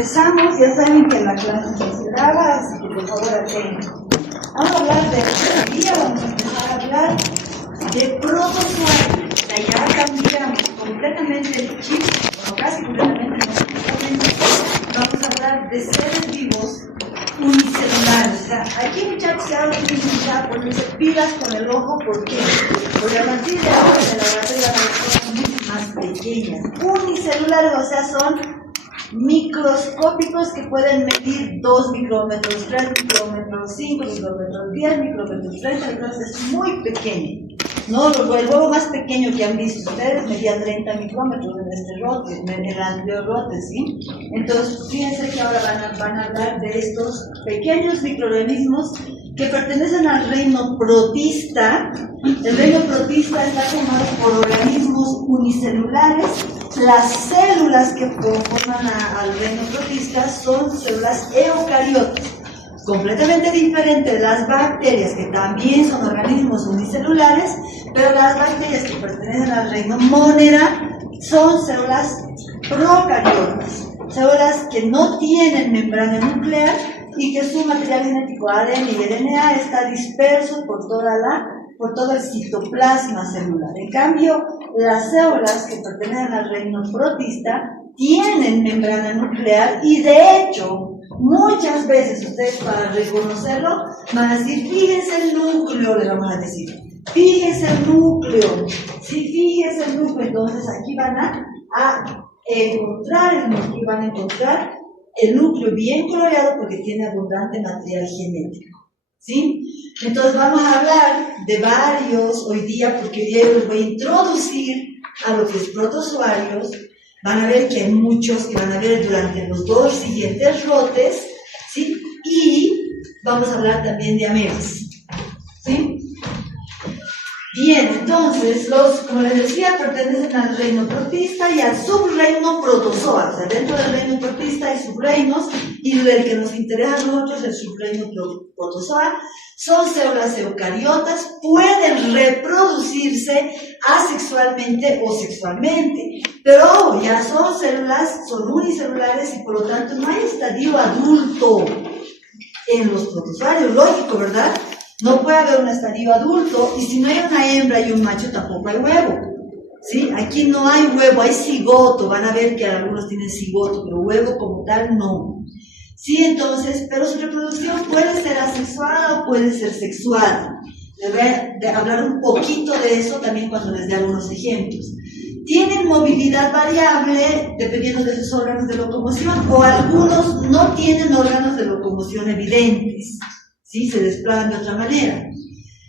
empezamos, ya saben que la clase se graba, así que por favor atentos. Vamos a hablar de teoría, vamos a empezar a hablar de protozoarios. O sea, ya cambiamos completamente el chip, o casi completamente, no completamente. Vamos a hablar de seres vivos unicelulares. O sea, aquí muchachos ya tienen que empezar a ponerse pilas con el ojo, ¿por qué? Porque a partir de ahora en el laboratorio van a ver cosas mucho más pequeñas. Unicelulares, o sea, son microscópicos que pueden medir 2 micrómetros, 3 micrómetros, 5 micrómetros, 10 micrómetros, 30 micrómetros, es muy pequeño. ¿No? El huevo más pequeño que han visto ustedes medía 30 micrómetros en este rote, en el anterior rote, ¿sí? Entonces, fíjense que ahora van a hablar de estos pequeños microorganismos que pertenecen al reino protista. El reino protista está formado por organismos unicelulares. Las células que conforman al reino protista son células eucariotas, completamente diferente de las bacterias, que también son organismos unicelulares, pero las bacterias que pertenecen al reino monera son células procariotas, células que no tienen membrana nuclear y que su material genético ADN y RNA está disperso por todo el citoplasma celular. En cambio, las células que pertenecen al reino protista tienen membrana nuclear y de hecho, muchas veces ustedes para reconocerlo van a decir, fíjense el núcleo, le vamos a decir, fíjense el núcleo, sí, fíjense el núcleo. Entonces aquí van a encontrar el núcleo bien coloreado porque tiene abundante material genético, ¿sí? Entonces vamos a hablar de varios hoy día, porque hoy día les voy a introducir a lo que es protozoarios. Van a ver que hay muchos que van a ver durante los 2 siguientes rotes, ¿sí? Y vamos a hablar también de amebas, ¿sí? Bien, entonces, como les decía, pertenecen al reino protista y al subreino protozoa. O sea, dentro del reino protista hay subreinos, y el que nos interesa a nosotros, el subreino protozoa, son células eucariotas, pueden reproducirse asexualmente o sexualmente, pero ya son células, son unicelulares y por lo tanto no hay estadio adulto en los protozoarios, lógico, ¿verdad? No puede haber un estadio adulto, y si no hay una hembra y un macho tampoco hay huevo, ¿sí? Aquí no hay huevo, hay cigoto. Van a ver que algunos tienen cigoto, pero huevo como tal no. Sí, entonces, pero su reproducción puede ser asexual o puede ser sexual. Les voy a hablar un poquito de eso también cuando les dé algunos ejemplos. Tienen movilidad variable dependiendo de sus órganos de locomoción, o algunos no tienen órganos de locomoción evidentes, ¿sí? Se desplazan de otra manera.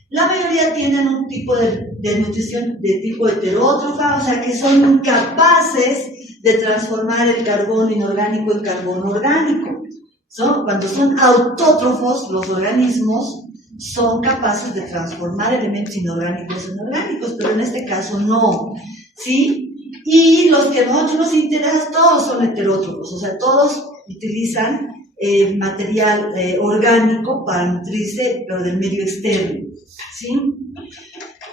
La mayoría tienen un tipo de nutrición de tipo heterótrofa, o sea que son capaces de transformar el carbono inorgánico en carbono orgánico. Cuando son autótrofos, los organismos son capaces de transformar elementos inorgánicos en orgánicos, pero en este caso no, ¿sí? Y los que a nosotros nos interesan, todos son heterótrofos, o sea, todos utilizan material orgánico para nutrirse, pero del medio externo, ¿sí?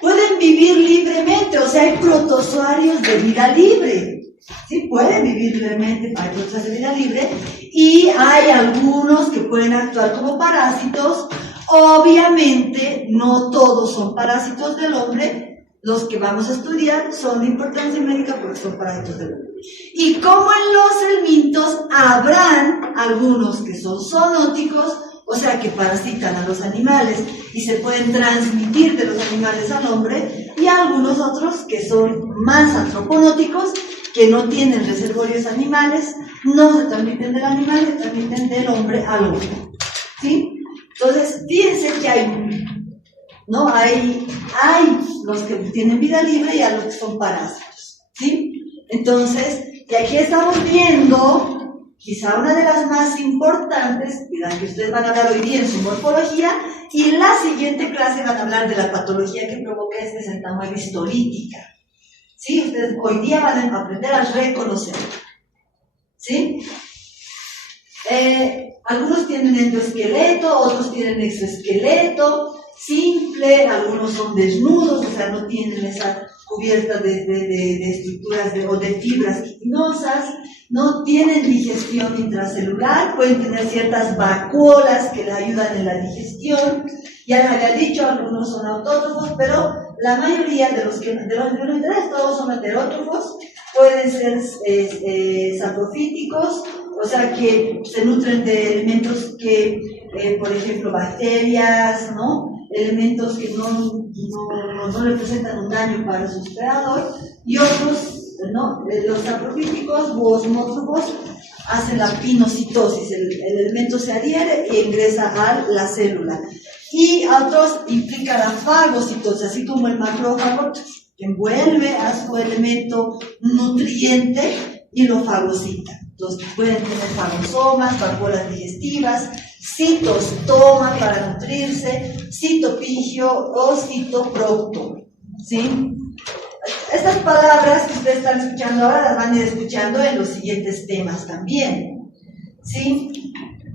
Pueden vivir libremente, o sea, hay protozoarios de vida libre, ¿sí? Pueden vivir libremente, hay protozoarios de vida libre, y hay algunos que pueden actuar como parásitos. Obviamente, no todos son parásitos del hombre. Los que vamos a estudiar son de importancia médica porque son parásitos del hombre. Y como en los helmintos, habrán algunos que son zoonóticos, o sea que parasitan a los animales y se pueden transmitir de los animales al hombre, y algunos otros que son más antroponóticos, que no tienen reservorios animales, no se transmiten del animal, se transmiten del hombre al hombre, ¿sí? Entonces, fíjense que hay los que tienen vida libre y a los que son parásitos, ¿sí? Entonces, y aquí estamos viendo quizá una de las más importantes, y las que ustedes van a hablar hoy día en su morfología, y en la siguiente clase van a hablar de la patología que provoca esta centomoeba histolítica, ¿sí? Ustedes hoy día van a aprender a reconocerla, ¿sí? Algunos tienen endoesqueleto, otros tienen exoesqueleto simple, algunos son desnudos, o sea, no tienen esa cubiertas de estructuras o de fibras quitinosas, no tienen digestión intracelular, pueden tener ciertas vacuolas que les ayudan en la digestión. Ya les había dicho, algunos son autótrofos, pero la mayoría de los interés, todos son heterótrofos, pueden ser saprofíticos, o sea que se nutren de elementos que, por ejemplo, bacterias, ¿no? Elementos que no representan un daño para su hospedador, y otros, ¿no? Los saprofíticos u osmótrofos hacen la pinocitosis, el elemento se adhiere y ingresa a la célula. Y a otros implica la fagocitosis, así como el macrófago envuelve a su elemento nutriente y lo fagocita. Entonces pueden tener fagosomas, vacuolas digestivas, citostoma para nutrirse, citopigio o citoprocto, ¿sí? Estas palabras que ustedes están escuchando ahora las van a ir escuchando en los siguientes temas también, ¿sí?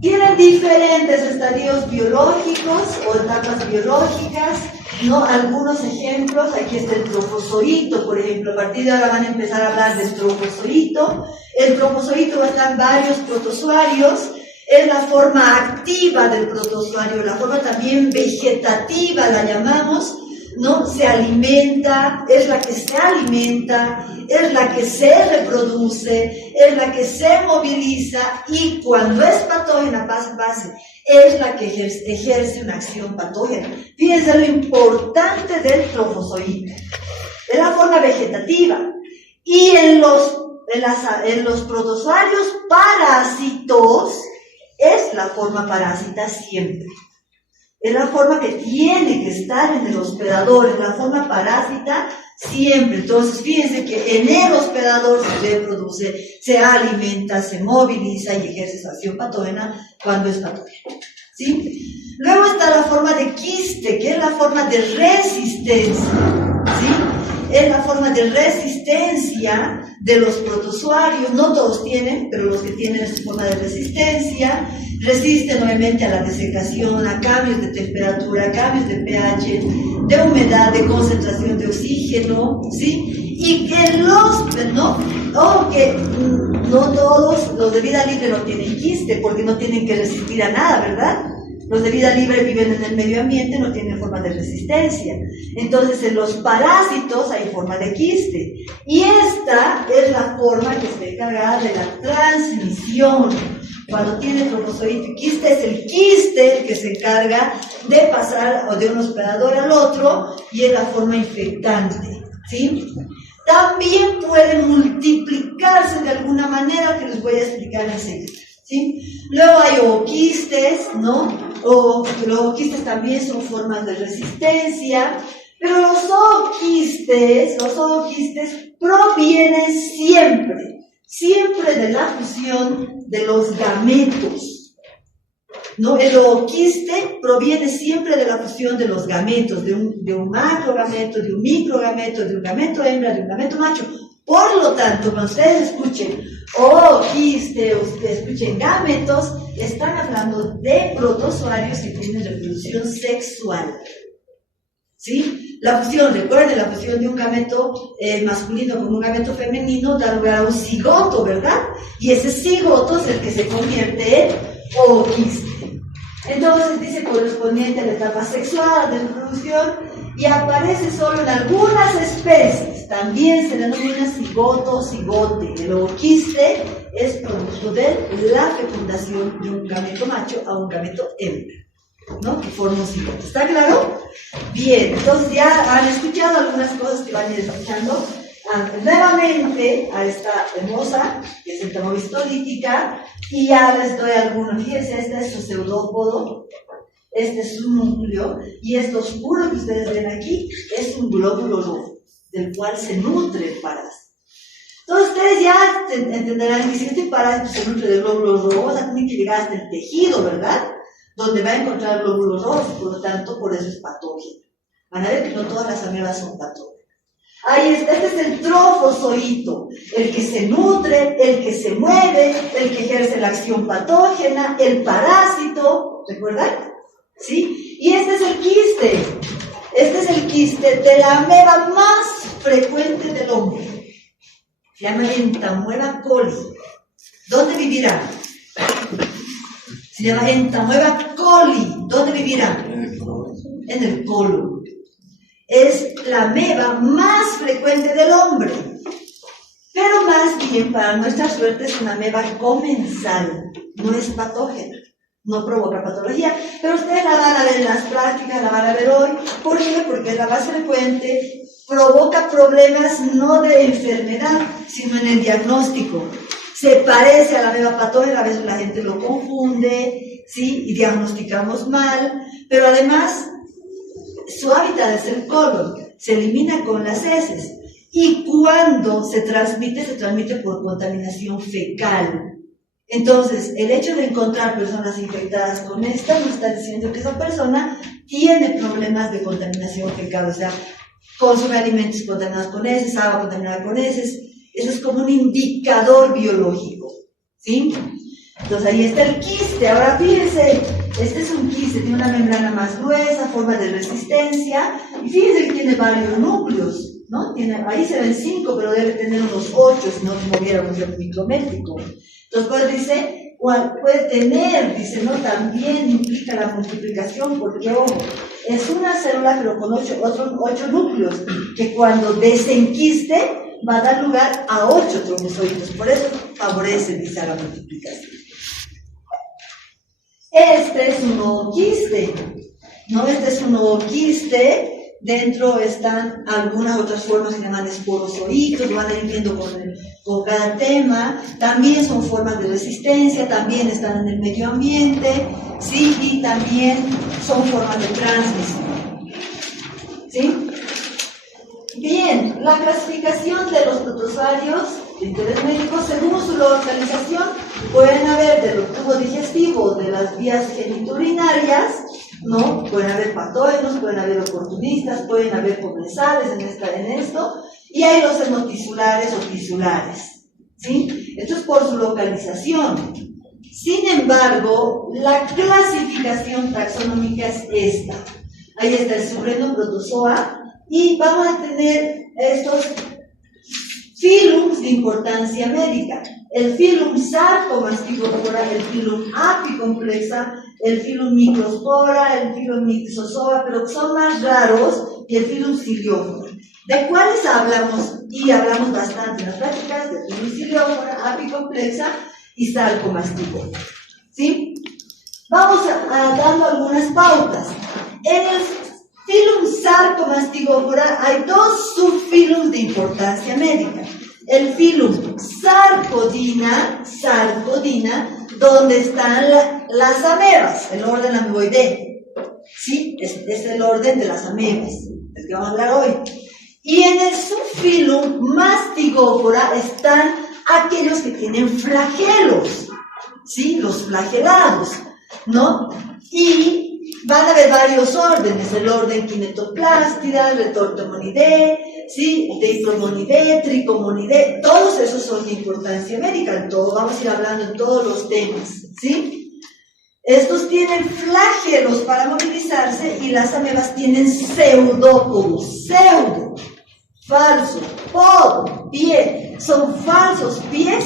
Tienen diferentes estadios biológicos o etapas biológicas, ¿no? Algunos ejemplos, aquí está el trofozoito, por ejemplo, a partir de ahora van a empezar a hablar del trofozoito. El trofozoito va a estar en varios protozoarios, es la forma activa del protozoario, la forma también vegetativa la llamamos, ¿no? Se alimenta, es la que se alimenta, es la que se reproduce, es la que se moviliza y cuando es patógena, base, es la que ejerce una acción patógena. Fíjense lo importante del trofozoito. Es la forma vegetativa. Y en los protozoarios parásitos es la forma parásita siempre. Es la forma que tiene que estar en el hospedador, es la forma parásita siempre. Entonces, fíjense que en el hospedador se reproduce, se alimenta, se moviliza y ejerce su acción patógena cuando es patógeno, ¿sí? Luego está la forma de quiste, que es la forma de resistencia, ¿sí? Es la forma de resistencia de los protozoarios. No todos tienen, pero los que tienen su forma de resistencia. Resisten obviamente a la desecación, a cambios de temperatura, a cambios de pH, de humedad, de concentración de oxígeno, ¿sí? Y que no todos los de vida libre no tienen quiste, porque no tienen que resistir a nada, ¿verdad? Los de vida libre viven en el medio ambiente, no tienen forma de resistencia. Entonces, en los parásitos hay forma de quiste. Y esta es la forma que está encargada de la transmisión. Cuando tiene trofozoito y quiste, es el quiste el que se encarga de pasar de un hospedador al otro y es la forma infectante, ¿sí? También pueden multiplicarse de alguna manera que les voy a explicar enseguida, ¿sí? Luego hay ooquistes, ¿no? Los ooquistes también son formas de resistencia, pero los ooquistes provienen siempre de la fusión de los gametos, ¿no? El ooquiste proviene siempre de la fusión de los gametos, de un macrogameto, de un microgameto, de un gameto hembra, de un gameto macho. Por lo tanto, cuando ustedes escuchen ooquiste, ustedes escuchen gametos, están hablando de protozoarios que tienen reproducción sexual, ¿sí? La fusión, recuerden, la fusión de un gameto masculino con un gameto femenino da lugar a un cigoto, ¿verdad? Y ese cigoto es el que se convierte en ooquiste. Entonces dice correspondiente a la etapa sexual de reproducción y aparece solo en algunas especies. También se denomina cigoto o cigote. El ooquiste es producto de la fecundación de un gameto macho a un gameto hembra, ¿no? Que forma un cigoto. ¿Está claro? Bien, entonces ya han escuchado algunas cosas que van a ir escuchando. Nuevamente a esta hermosa, que es entomolítica, y ya les doy algunos. Fíjense, este es su pseudópodo, este es su núcleo, y esto oscuro que ustedes ven aquí es un glóbulo rojo, del cual se nutre el parásito. Entonces ustedes ya entenderán que si este parásito se nutre del glóbulo rojo, va a tener que llegar hasta el tejido, ¿verdad? Donde va a encontrar glóbulos rojos, y por lo tanto, por eso es patógeno. Van a ver que no todas las amebas son patógenas. Ahí está, este es el trofozoito, el que se nutre, el que se mueve, el que ejerce la acción patógena, el parásito, ¿recuerdan? ¿Sí? Y este es el quiste. Este es el quiste de la ameba más frecuente del hombre. Se llama Entamoeba coli. ¿Dónde vivirá? Se llama Entamoeba coli. ¿Dónde vivirá? En el colon. Es la ameba más frecuente del hombre. Pero más bien, para nuestra suerte, es una ameba comensal. No es patógena. No provoca patología, pero ustedes la van a ver en las prácticas, la van a ver hoy. ¿Por qué? Porque es la más frecuente, provoca problemas no de enfermedad, sino en el diagnóstico. Se parece a la ameba patógena, a veces la gente lo confunde, ¿sí? Y diagnosticamos mal, pero además su hábitat es el colon, se elimina con las heces. Y cuando se transmite por contaminación fecal. Entonces, el hecho de encontrar personas infectadas con esta nos está diciendo que esa persona tiene problemas de contaminación fecal, o sea, consume alimentos contaminados con heces, agua contaminada con heces. Eso es como un indicador biológico, ¿sí? Entonces, ahí está el quiste. Ahora, fíjense, este es un quiste, tiene una membrana más gruesa, forma de resistencia, y fíjense que tiene varios núcleos, ¿no? Ahí se ven 5, pero debe tener unos 8, si no moviéramos el micrométrico. Entonces, pues dice, puede tener, dice, no, también implica la multiplicación, porque, ojo, es una célula, pero con 8 núcleos, que cuando desenquiste va a dar lugar a 8 tromozoitos, por eso favorece, dice, la multiplicación. Este es un nuevo quiste, ¿no? Este es un nuevo quiste. Dentro están algunas otras formas que se llaman esporozoitos, lo van a ir viendo con cada tema. También son formas de resistencia, también están en el medio ambiente, ¿sí? Y también son formas de transmisión, ¿sí? Bien, la clasificación de los protozoarios de interés médico según su localización pueden haber de los tubos digestivos, de las vías genitourinarias, ¿no? Pueden haber patógenos, pueden haber oportunistas, pueden haber comensales en esto, y hay los hemotisulares o tisulares, ¿sí? Esto es por su localización. Sin embargo, la clasificación taxonómica es esta. Ahí está el subreno protozoa, y vamos a tener estos filums de importancia médica. El filum Sarcomastigopora, el filum Apicomplexa, el filum Microspora, el filum Myxozoa, pero son más raros, y el filum Ciliófora. ¿De cuáles hablamos? Y hablamos bastante en las prácticas del filum Ciliófora, Apicomplexa y Sarcomastigopora, ¿sí? Vamos a dando algunas pautas. En el filum Sarcomastigopora hay 2 subfilums de importancia médica. El filum Sarcodina, donde están las amebas, el orden ameboideo, ¿sí? Es el orden de las amebas, del que vamos a hablar hoy. Y en el subfilum Mastigopora están aquellos que tienen flagelos, ¿sí? Los flagelados, ¿no? Y van a haber varios órdenes, el orden Kinetoplástida, Retortomonidae, ¿sí? Dipromonidae, Tricomonidae, todos esos son de importancia médica, en todo, vamos a ir hablando en todos los temas, ¿sí? Estos tienen flagelos para movilizarse y las amebas tienen pseudópodos, falso, podo, pie, son falsos pies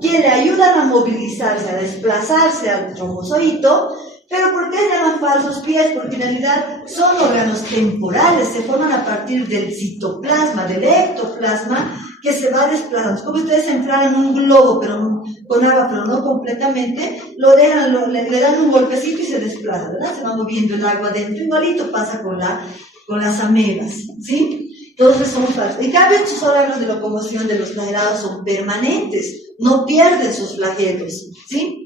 que le ayudan a movilizarse, a desplazarse al tromozoito. ¿Pero por qué se llaman falsos pies? Porque en realidad son órganos temporales, se forman a partir del citoplasma, del ectoplasma, que se va desplazando. Es como si ustedes inflaran un globo pero con agua, pero no completamente, lo dejan, le dan un golpecito y se desplaza, ¿verdad? Se va moviendo el agua dentro, igualito pasa con las amebas, ¿sí? Entonces son falsos. En cambio, estos órganos de locomoción de los flagelados son permanentes, no pierden sus flagelos, ¿sí?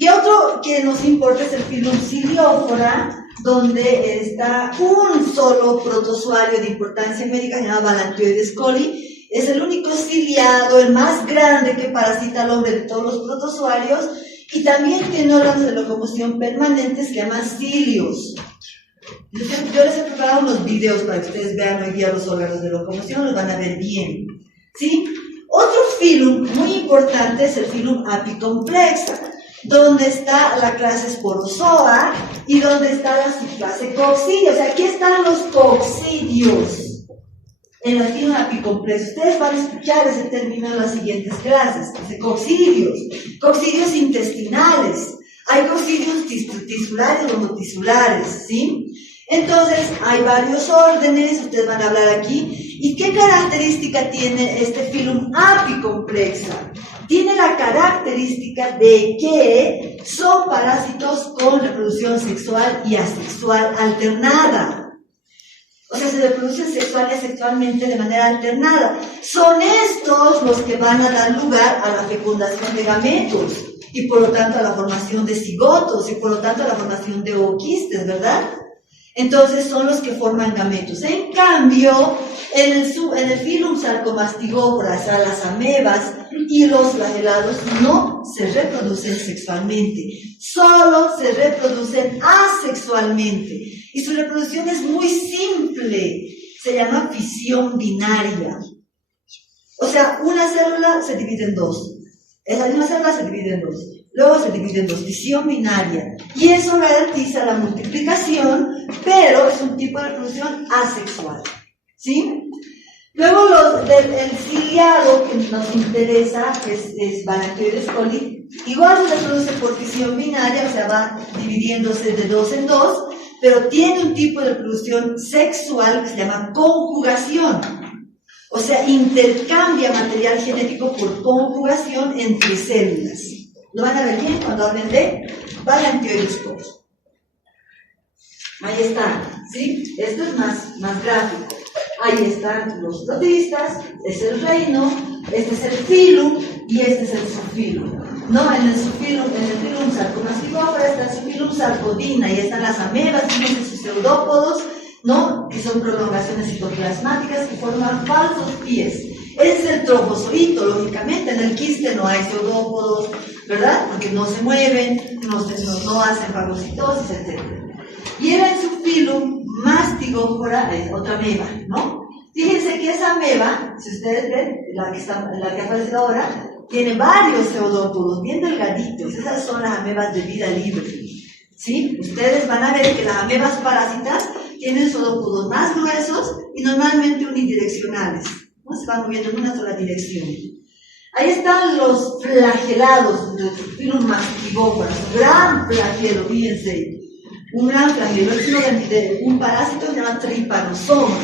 Y otro que nos importa es el filum Ciliófora, donde está un solo protozoario de importancia médica llamado Balantioides coli. Es el único ciliado, el más grande que parasita al hombre de todos los protozoarios, y también tiene órganos de locomoción permanentes que llaman cilios. Yo les he preparado unos videos para que ustedes vean hoy día los órganos de locomoción, los van a ver bien, ¿sí? Otro filum muy importante es el filum Apicomplexa, donde está la clase esporozoa y donde está la clase coccidia. O sea, aquí están los coccidios en la filum apicomplexa. Ustedes van a escuchar ese término en las siguientes clases. Dice coccidios intestinales. Hay coccidios tisulares o monotisulares, ¿sí? Entonces, hay varios órdenes, ustedes van a hablar aquí. ¿Y qué característica tiene este filum apicomplexa? Tiene la característica de que son parásitos con reproducción sexual y asexual alternada. O sea, se reproducen sexual y asexualmente de manera alternada. Son estos los que van a dar lugar a la fecundación de gametos y por lo tanto a la formación de cigotos y por lo tanto a la formación de ooquistes, ¿verdad? Entonces son los que forman gametos. En cambio, en el filum sarcomastigófora, o sea, las amebas y los flagelados no se reproducen sexualmente, solo se reproducen asexualmente. Y su reproducción es muy simple, se llama fisión binaria. O sea, una célula se divide en dos, esa misma célula se divide en dos, luego se divide en dos, fisión binaria. Y eso garantiza la multiplicación, pero es un tipo de reproducción asexual, ¿sí? Luego el ciliado que nos interesa, que es Balanchioides coli, igual se reproduce por fisión binaria, o sea, va dividiéndose de dos en dos, pero tiene un tipo de reproducción sexual que se llama conjugación. O sea, intercambia material genético por conjugación entre células. Lo van a ver bien cuando hablen de Balanchioides coli. Ahí está, ¿sí? Esto es más gráfico. Ahí están los protistas, es el reino, este es el filum y este es el subfilum. ¿No? En el filum sarcomastigófora está el subfilum sarcodina y están las amebas, tienen sus pseudópodos, ¿no? Que son prolongaciones citoplasmáticas que forman falsos pies. Ese es el trofozoito, lógicamente, en el quiste no hay pseudópodos, ¿verdad? Porque no se mueven, no hacen fagocitosis, etc. Y en el subfilum mastigófora es otra ameba, ¿no? Fíjense que esa ameba, si ustedes ven, la que aparece ahora, tiene varios pseudópodos, bien delgaditos. Esas son las amebas de vida libre, ¿sí? Ustedes van a ver que las amebas parásitas tienen pseudópodos más gruesos y normalmente unidireccionales, ¿no? Se van moviendo en una sola dirección. Ahí están los flagelados del filum mastigófora, un gran flagelo, fíjense. Un gran flagelo es uno de un parásito que se llama trypanosoma,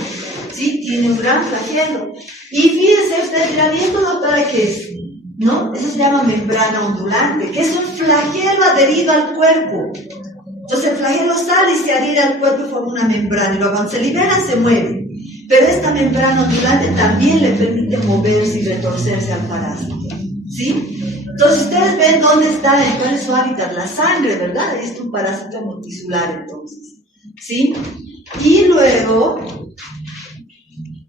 ¿sí? Tiene un gran flagelo. Y fíjense, ustedes dirán, ¿y esto, doctora, qué es? ¿No? Eso se llama membrana ondulante, que es un flagelo adherido al cuerpo. Entonces el flagelo sale y se adhiere al cuerpo y forma una membrana, y luego cuando se libera se mueve. Pero esta membrana ondulante también le permite moverse y retorcerse al parásito, ¿sí? Entonces ustedes ven dónde está, cuál es su hábitat, la sangre, ¿verdad? Es un parásito multisular, entonces, ¿sí? Y luego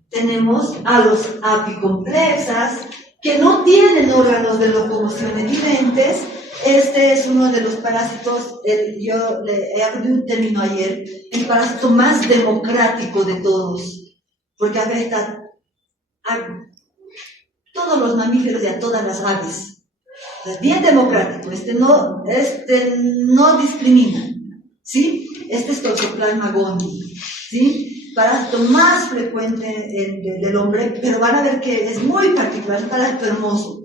tenemos a los apicomplexas, que no tienen órganos de locomoción evidentes. Este es uno de los parásitos, yo le hablé de un término ayer, el parásito más democrático de todos, porque afecta a todos los mamíferos y a todas las aves. Es bien democrático, este no discrimina, ¿sí? Este es Toxoplasma gondii, ¿sí? Parásito más frecuente del hombre, pero van a ver que es muy particular, es un parásito hermoso.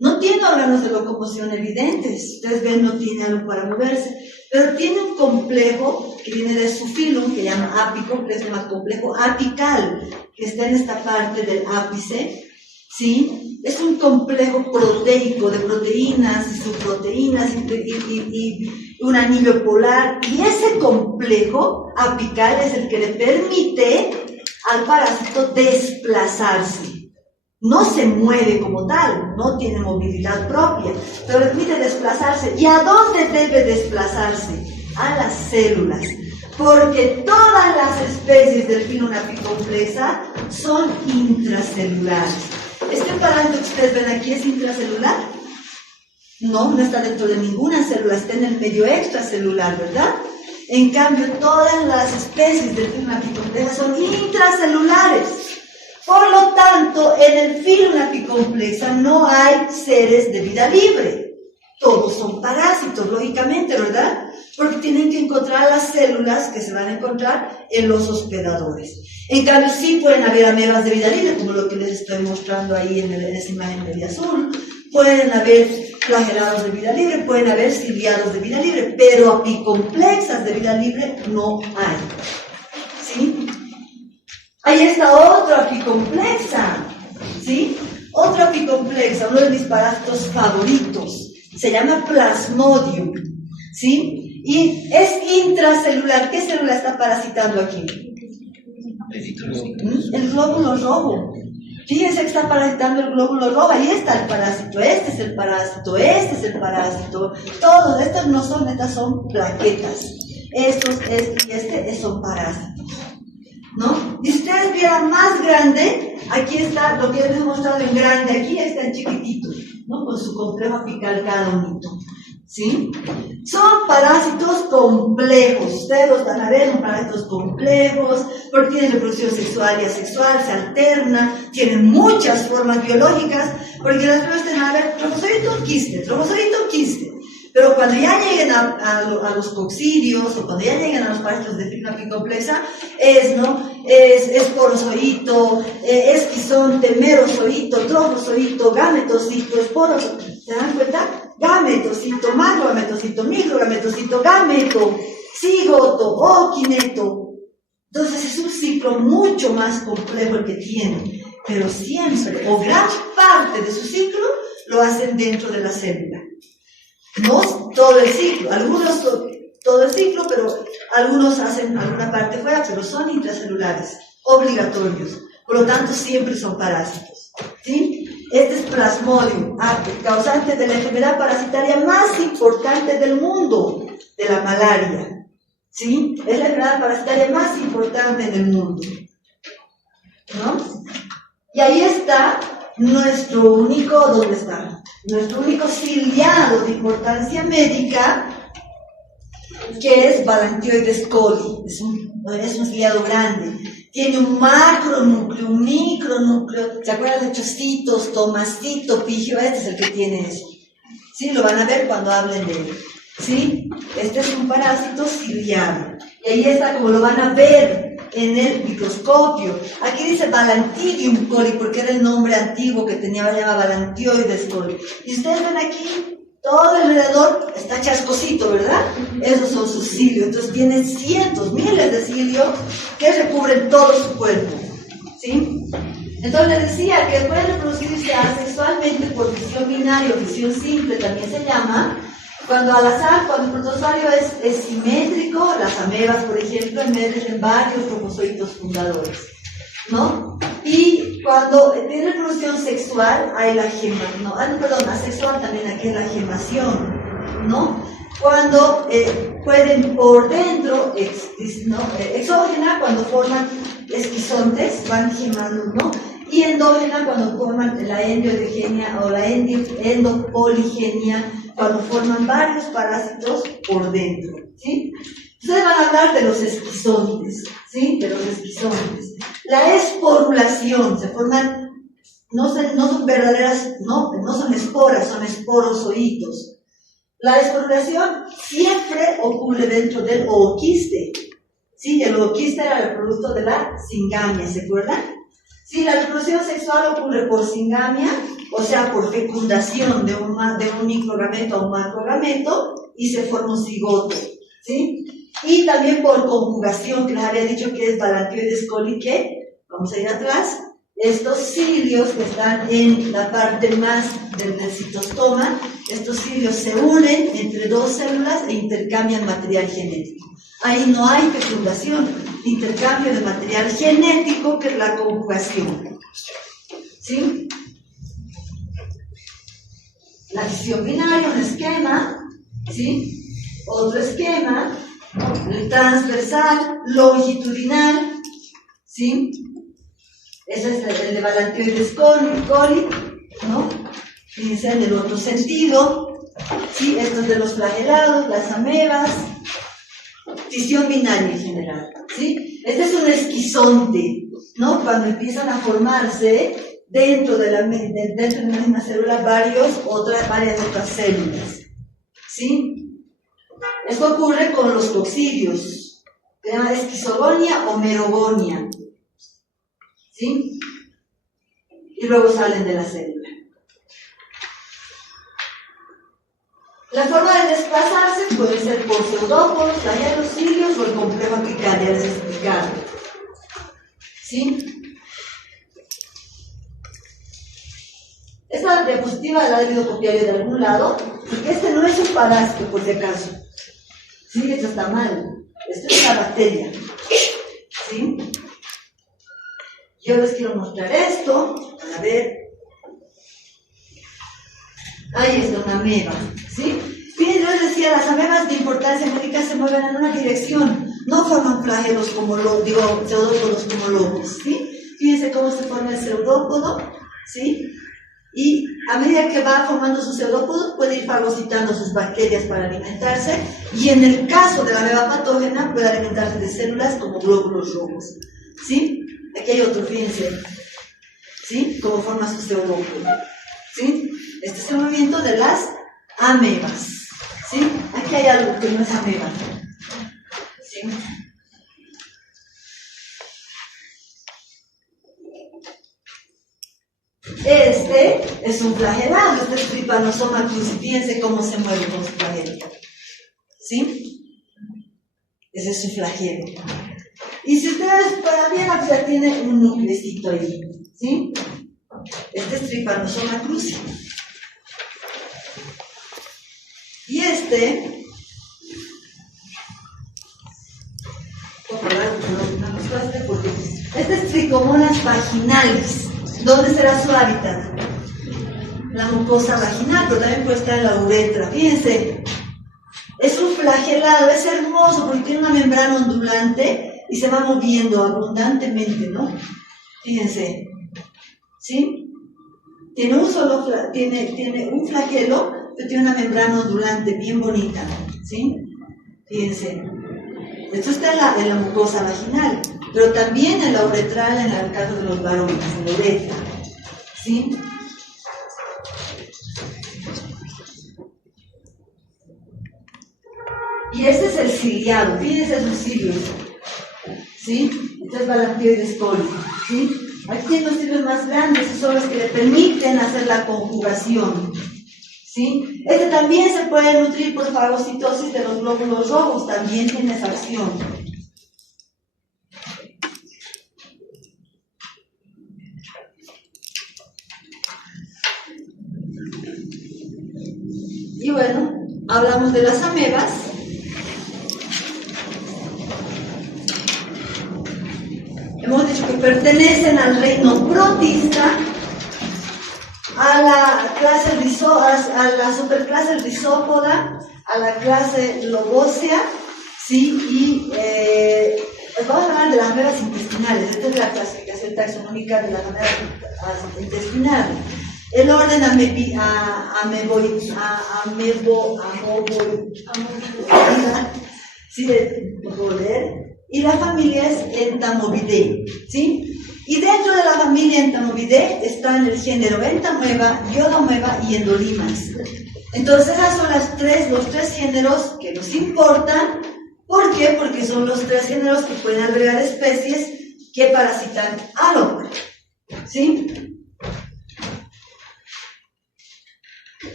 No tiene órganos de locomoción evidentes, ustedes ven, no tiene algo para moverse, pero tiene un complejo que viene de su filum, que se llama apicomplejo, se llama complejo apical, que está en esta parte del ápice, ¿sí? Es un complejo proteico de proteínas y subproteínas y un anillo polar, y ese complejo apical es el que le permite al parásito desplazarse. No se mueve como tal, no tiene movilidad propia, pero le permite desplazarse. ¿Y a dónde debe desplazarse? A las células, porque todas las especies del filum apicomplexa son intracelulares. ¿Este parásito que ustedes ven aquí es intracelular? No está dentro de ninguna célula, está en el medio extracelular, ¿verdad? En cambio, todas las especies del filum apicomplexa son intracelulares. Por lo tanto, en el filum apicomplexa no hay seres de vida libre. todos son parásitos, lógicamente, ¿verdad? Porque tienen que encontrar las células que se van a encontrar en los hospedadores. En cambio, sí pueden haber amebas de vida libre, como lo que les estoy mostrando ahí en esa imagen de azul. Pueden haber flagelados de vida libre, pueden haber ciliados de vida libre, pero apicomplexas de vida libre no hay. ¿Sí? Ahí está otra apicomplexa. ¿Sí? Otra apicomplexa, uno de mis parásitos favoritos. Se llama Plasmodium. ¿Sí? Y es intracelular. ¿Qué célula está parasitando aquí? El glóbulo rojo. Fíjense que está parasitando el glóbulo rojo. Ahí está el parásito. Este es el parásito. Este es el parásito. Todos estos no son, estas son plaquetas. Estos, este y este son parásitos. ¿No? Y si ustedes vieran más grande, aquí está lo que les he mostrado en grande. Aquí está en chiquitito, ¿no? Con su complejo apical cada unito. ¿Sí? Son parásitos complejos. Ustedes los van a ver, son parásitos complejos, porque tienen reproducción sexual y asexual, se alterna, tienen muchas formas biológicas, porque las pruebas tienen a ver trofozoito quiste. Pero cuando ya lleguen a los coccidios, o cuando ya lleguen a los parásitos de fibra apicomplexa, es porozoito, esquizonte, merozoito, trofozoito, gametocito, esporozoito. ¿Se dan cuenta? Gametocito, macrogametocito, microgametocito, gameto, cigoto, oquineto. Entonces es un ciclo mucho más complejo el que tiene, pero siempre, o gran parte de su ciclo, lo hacen dentro de la célula. No todo el ciclo, algunos todo el ciclo, pero algunos hacen alguna parte fuera, pero son intracelulares, obligatorios. Por lo tanto, siempre son parásitos. ¿Sí? Este es Plasmodium, causante de la enfermedad parasitaria más importante del mundo, de la malaria. ¿Sí? Es la enfermedad parasitaria más importante en el mundo. ¿No? Y ahí está nuestro único, ¿dónde está? Nuestro único ciliado de importancia médica, que es Ballantioides coli. Es un ciliado grande. Tiene un macronúcleo, un micronúcleo. ¿Se acuerdan de Chocitos, Tomasito, Pigio? Este es el que tiene eso. ¿Sí? Lo van a ver cuando hablen de él. ¿Sí? Este es un parásito ciliado. Y ahí está, como lo van a ver en el microscopio. Aquí dice Ballantidium coli, porque era el nombre antiguo que tenía, se llama Ballantioides coli. Y ustedes ven aquí, todo alrededor está chascosito, ¿verdad? Esos son sus cilios. Entonces tiene cientos, miles de cilios que recubren todo su cuerpo. ¿Sí? Entonces les decía que puede reproducirse asexualmente por fisión binaria o fisión simple, también se llama. Cuando al azar, cuando el protozoario es simétrico, las amebas, por ejemplo, emergen varios trofozoitos fundadores, ¿no? Y cuando tiene reproducción sexual, hay la asexual también, aquí es la gemación, ¿no? Cuando pueden por dentro, exógena, cuando forman esquizontes, van gemando, ¿no? Y endógena, cuando forman la endioegenia o la endopoligenia, cuando forman varios parásitos por dentro, ¿sí? Ustedes van a hablar de los esquizontes, ¿sí? De los esquizontes. La esporulación, se forman, no son verdaderas, no son esporas, son esporozoitos. La esporulación siempre ocurre dentro del ooquiste, ¿sí? El ooquiste era el producto de la singamia, ¿se acuerdan? Sí, la reproducción sexual ocurre por singamia, o sea, por fecundación de un microgameto a un macrogameto, y se forma un cigoto, ¿sí? Y también por conjugación, que les había dicho que es Ballantioides coli, que, vamos a ir atrás, estos cilios que están en la parte más del citostoma, estos cilios se unen entre dos células e intercambian material genético. Ahí no hay fecundación, intercambio de material genético, que es la conjugación. ¿Sí? La fisión binaria, un esquema, ¿sí? Otro esquema, el transversal, longitudinal, ¿sí? Ese es el de Ballantioides coli, ¿no? Fíjense en el otro sentido, ¿sí? Esto es de los flagelados, las amebas, fisión binaria en general, ¿sí? Este es un esquizonte, ¿no? Cuando empiezan a formarse dentro de la misma célula varias otras células, ¿sí? Esto ocurre con los coccidios, se llama esquizogonia o merogonia, ¿sí? Y luego salen de la célula. La forma de desplazarse puede ser por pseudópodos, flagelos, cilios o el complejo apical, ya les he explicado, ¿sí? Esta diapositiva la he debido copiar yo de algún lado, porque este no es un parásito, por si acaso. Sí, esto está mal. Esto es una bacteria. ¿Sí? Yo les quiero mostrar esto. A ver. Ahí está una ameba. ¿Sí? Fíjense, yo les decía, las amebas de importancia médica se mueven en una dirección. No forman flagelos como pseudópodos como lobos. ¿Sí? Fíjense cómo se forma el pseudópodo. ¿Sí? Y a medida que va formando su pseudópodo, puede ir fagocitando sus bacterias para alimentarse, y en el caso de la ameba patógena, puede alimentarse de células como glóbulos rojos. ¿Sí? Aquí hay otro, fíjense. ¿Sí? Cómo forma su pseudópodo. ¿Sí? Este es el movimiento de las amebas. ¿Sí? Aquí hay algo que no es ameba. ¿Sí? Este es un flagelado, este es Trypanosoma cruzi. Fíjense cómo se mueve con su flagelo. ¿Sí? Ese es su flagelo. Y si ustedes pueden ver, ya tiene un nuclecito ahí. ¿Sí? Este es Trypanosoma cruzi. Y este es Trichomonas vaginalis. ¿Dónde será su hábitat? La mucosa vaginal, pero también puede estar en la uretra. Fíjense, es un flagelado, es hermoso porque tiene una membrana ondulante y se va moviendo abundantemente, ¿no? Fíjense, ¿sí? Tiene un flagelo, pero tiene una membrana ondulante bien bonita, ¿sí? Fíjense, esto está en la mucosa vaginal, pero también en la uretral, en el caso de los varones, en la uretra, ¿sí? Y este es el ciliado, fíjense sus cilios, ¿sí? Este es Balactioides coli, ¿sí? Aquí tiene los cilios más grandes, esos son los que le permiten hacer la conjugación, ¿sí? Este también se puede nutrir por fagocitosis de los glóbulos rojos, también tiene esa acción. Y bueno, hablamos de las amebas. Hemos dicho que pertenecen al reino protista, a la clase a la superclase rizópoda, a la clase lobócea, ¿sí? Y vamos a hablar de las amebas intestinales. Esta es la clasificación taxonómica de las amebas intestinales. El orden ¿sí? Y la familia es Entamoeba, ¿sí? Y dentro de la familia Entamoeba están el género Entamoeba, Iodomoeba y Endolimas. Entonces, esos son los tres géneros que nos importan. ¿Por qué? Porque son los tres géneros que pueden albergar especies que parasitan al hombre, ¿sí?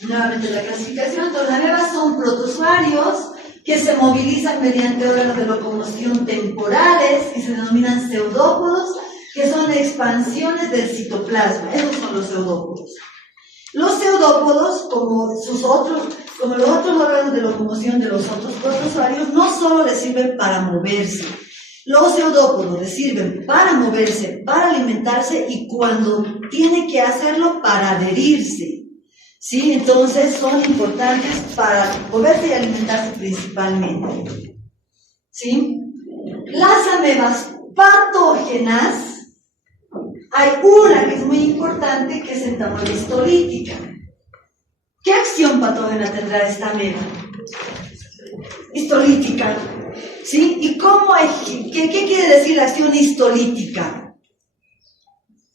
Nuevamente la clasificación. Entonces, las amebas son protozoarios que se movilizan mediante órganos de locomoción temporales y se denominan pseudópodos, que son expansiones del citoplasma. Esos son los pseudópodos. Los pseudópodos, como los otros órganos de locomoción de los otros protozoarios, no solo les sirven para moverse. Los pseudópodos les sirven para moverse, para alimentarse y cuando tiene que hacerlo, para adherirse. ¿Sí? Entonces son importantes para moverse y alimentarse principalmente. ¿Sí? Las amebas patógenas, hay una que es muy importante, que es Entamoeba histolítica. ¿Qué acción patógena tendrá esta ameba? Histolítica. ¿Sí? ¿Y qué quiere decir la acción histolítica?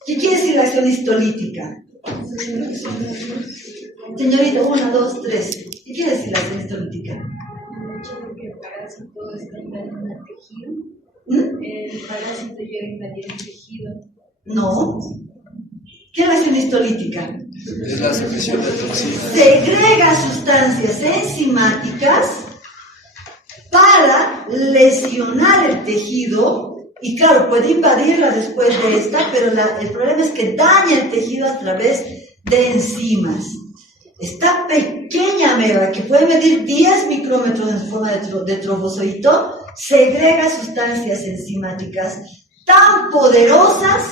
¿Qué quiere decir la acción histolítica? Señorita, 1, 2, 3. ¿Qué quiere decir la acción histolítica? El hecho de que el parásito está invadiendo el tejido. ¿Mm? El parásito llega a invadir el tejido. No. ¿Qué es la acción histolítica? Es la secreción de toxinas. Segrega sustancias enzimáticas para lesionar el tejido y claro, puede invadirla después de esta, pero el problema es que daña el tejido a través de enzimas. Esta pequeña ameba que puede medir 10 micrómetros en forma de trofozoito segrega sustancias enzimáticas tan poderosas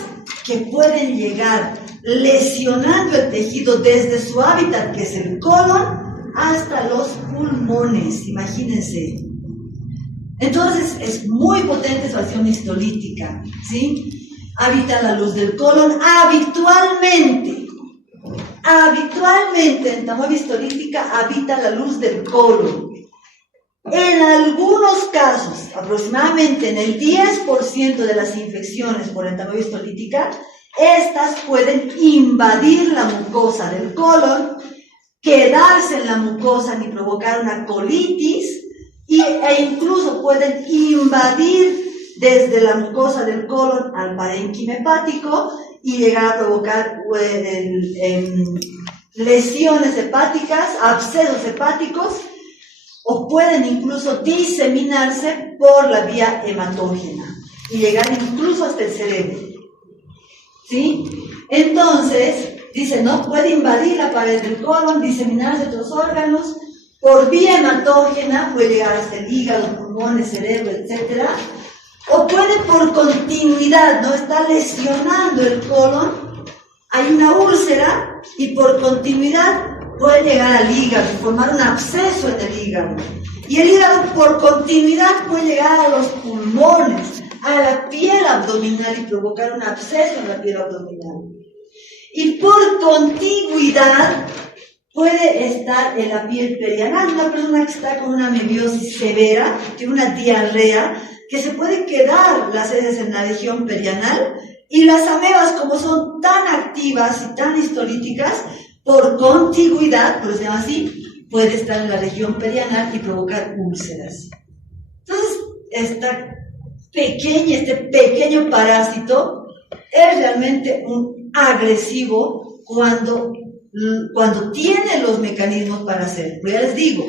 que pueden llegar lesionando el tejido desde su hábitat, que es el colon, hasta los pulmones, imagínense. Entonces es muy potente su acción histolítica, ¿sí? Habita la luz del colon habitualmente. Habitualmente en tamoeba histolítica habita la luz del colon. En algunos casos, aproximadamente en el 10% de las infecciones por entamoeba histolítica, estas pueden invadir la mucosa del colon, quedarse en la mucosa y provocar una colitis, e incluso pueden invadir desde la mucosa del colon al parénquima hepático y llegar a provocar lesiones hepáticas, abscesos hepáticos, o pueden incluso diseminarse por la vía hematógena y llegar incluso hasta el cerebro. ¿Sí? Entonces, dice, no puede invadir la pared del colon, diseminarse a otros órganos, por vía hematógena puede llegar hasta el hígado, pulmones, cerebro, etc. O puede por continuidad, ¿no? Está lesionando el colon, hay una úlcera y por continuidad puede llegar al hígado, formar un absceso en el hígado. Y el hígado por continuidad puede llegar a los pulmones, a la piel abdominal y provocar un absceso en la piel abdominal. Y por contigüidad puede estar en la piel perianal. Una persona que está con una amebiosis severa, tiene una diarrea, que se puede quedar las heces en la región perianal, y las amebas, como son tan activas y tan histolíticas, por contigüidad, por se llama así, puede estar en la región perianal y provocar úlceras. Entonces, este pequeño parásito es realmente un agresivo cuando tiene los mecanismos para hacerlo. Pero ya les digo,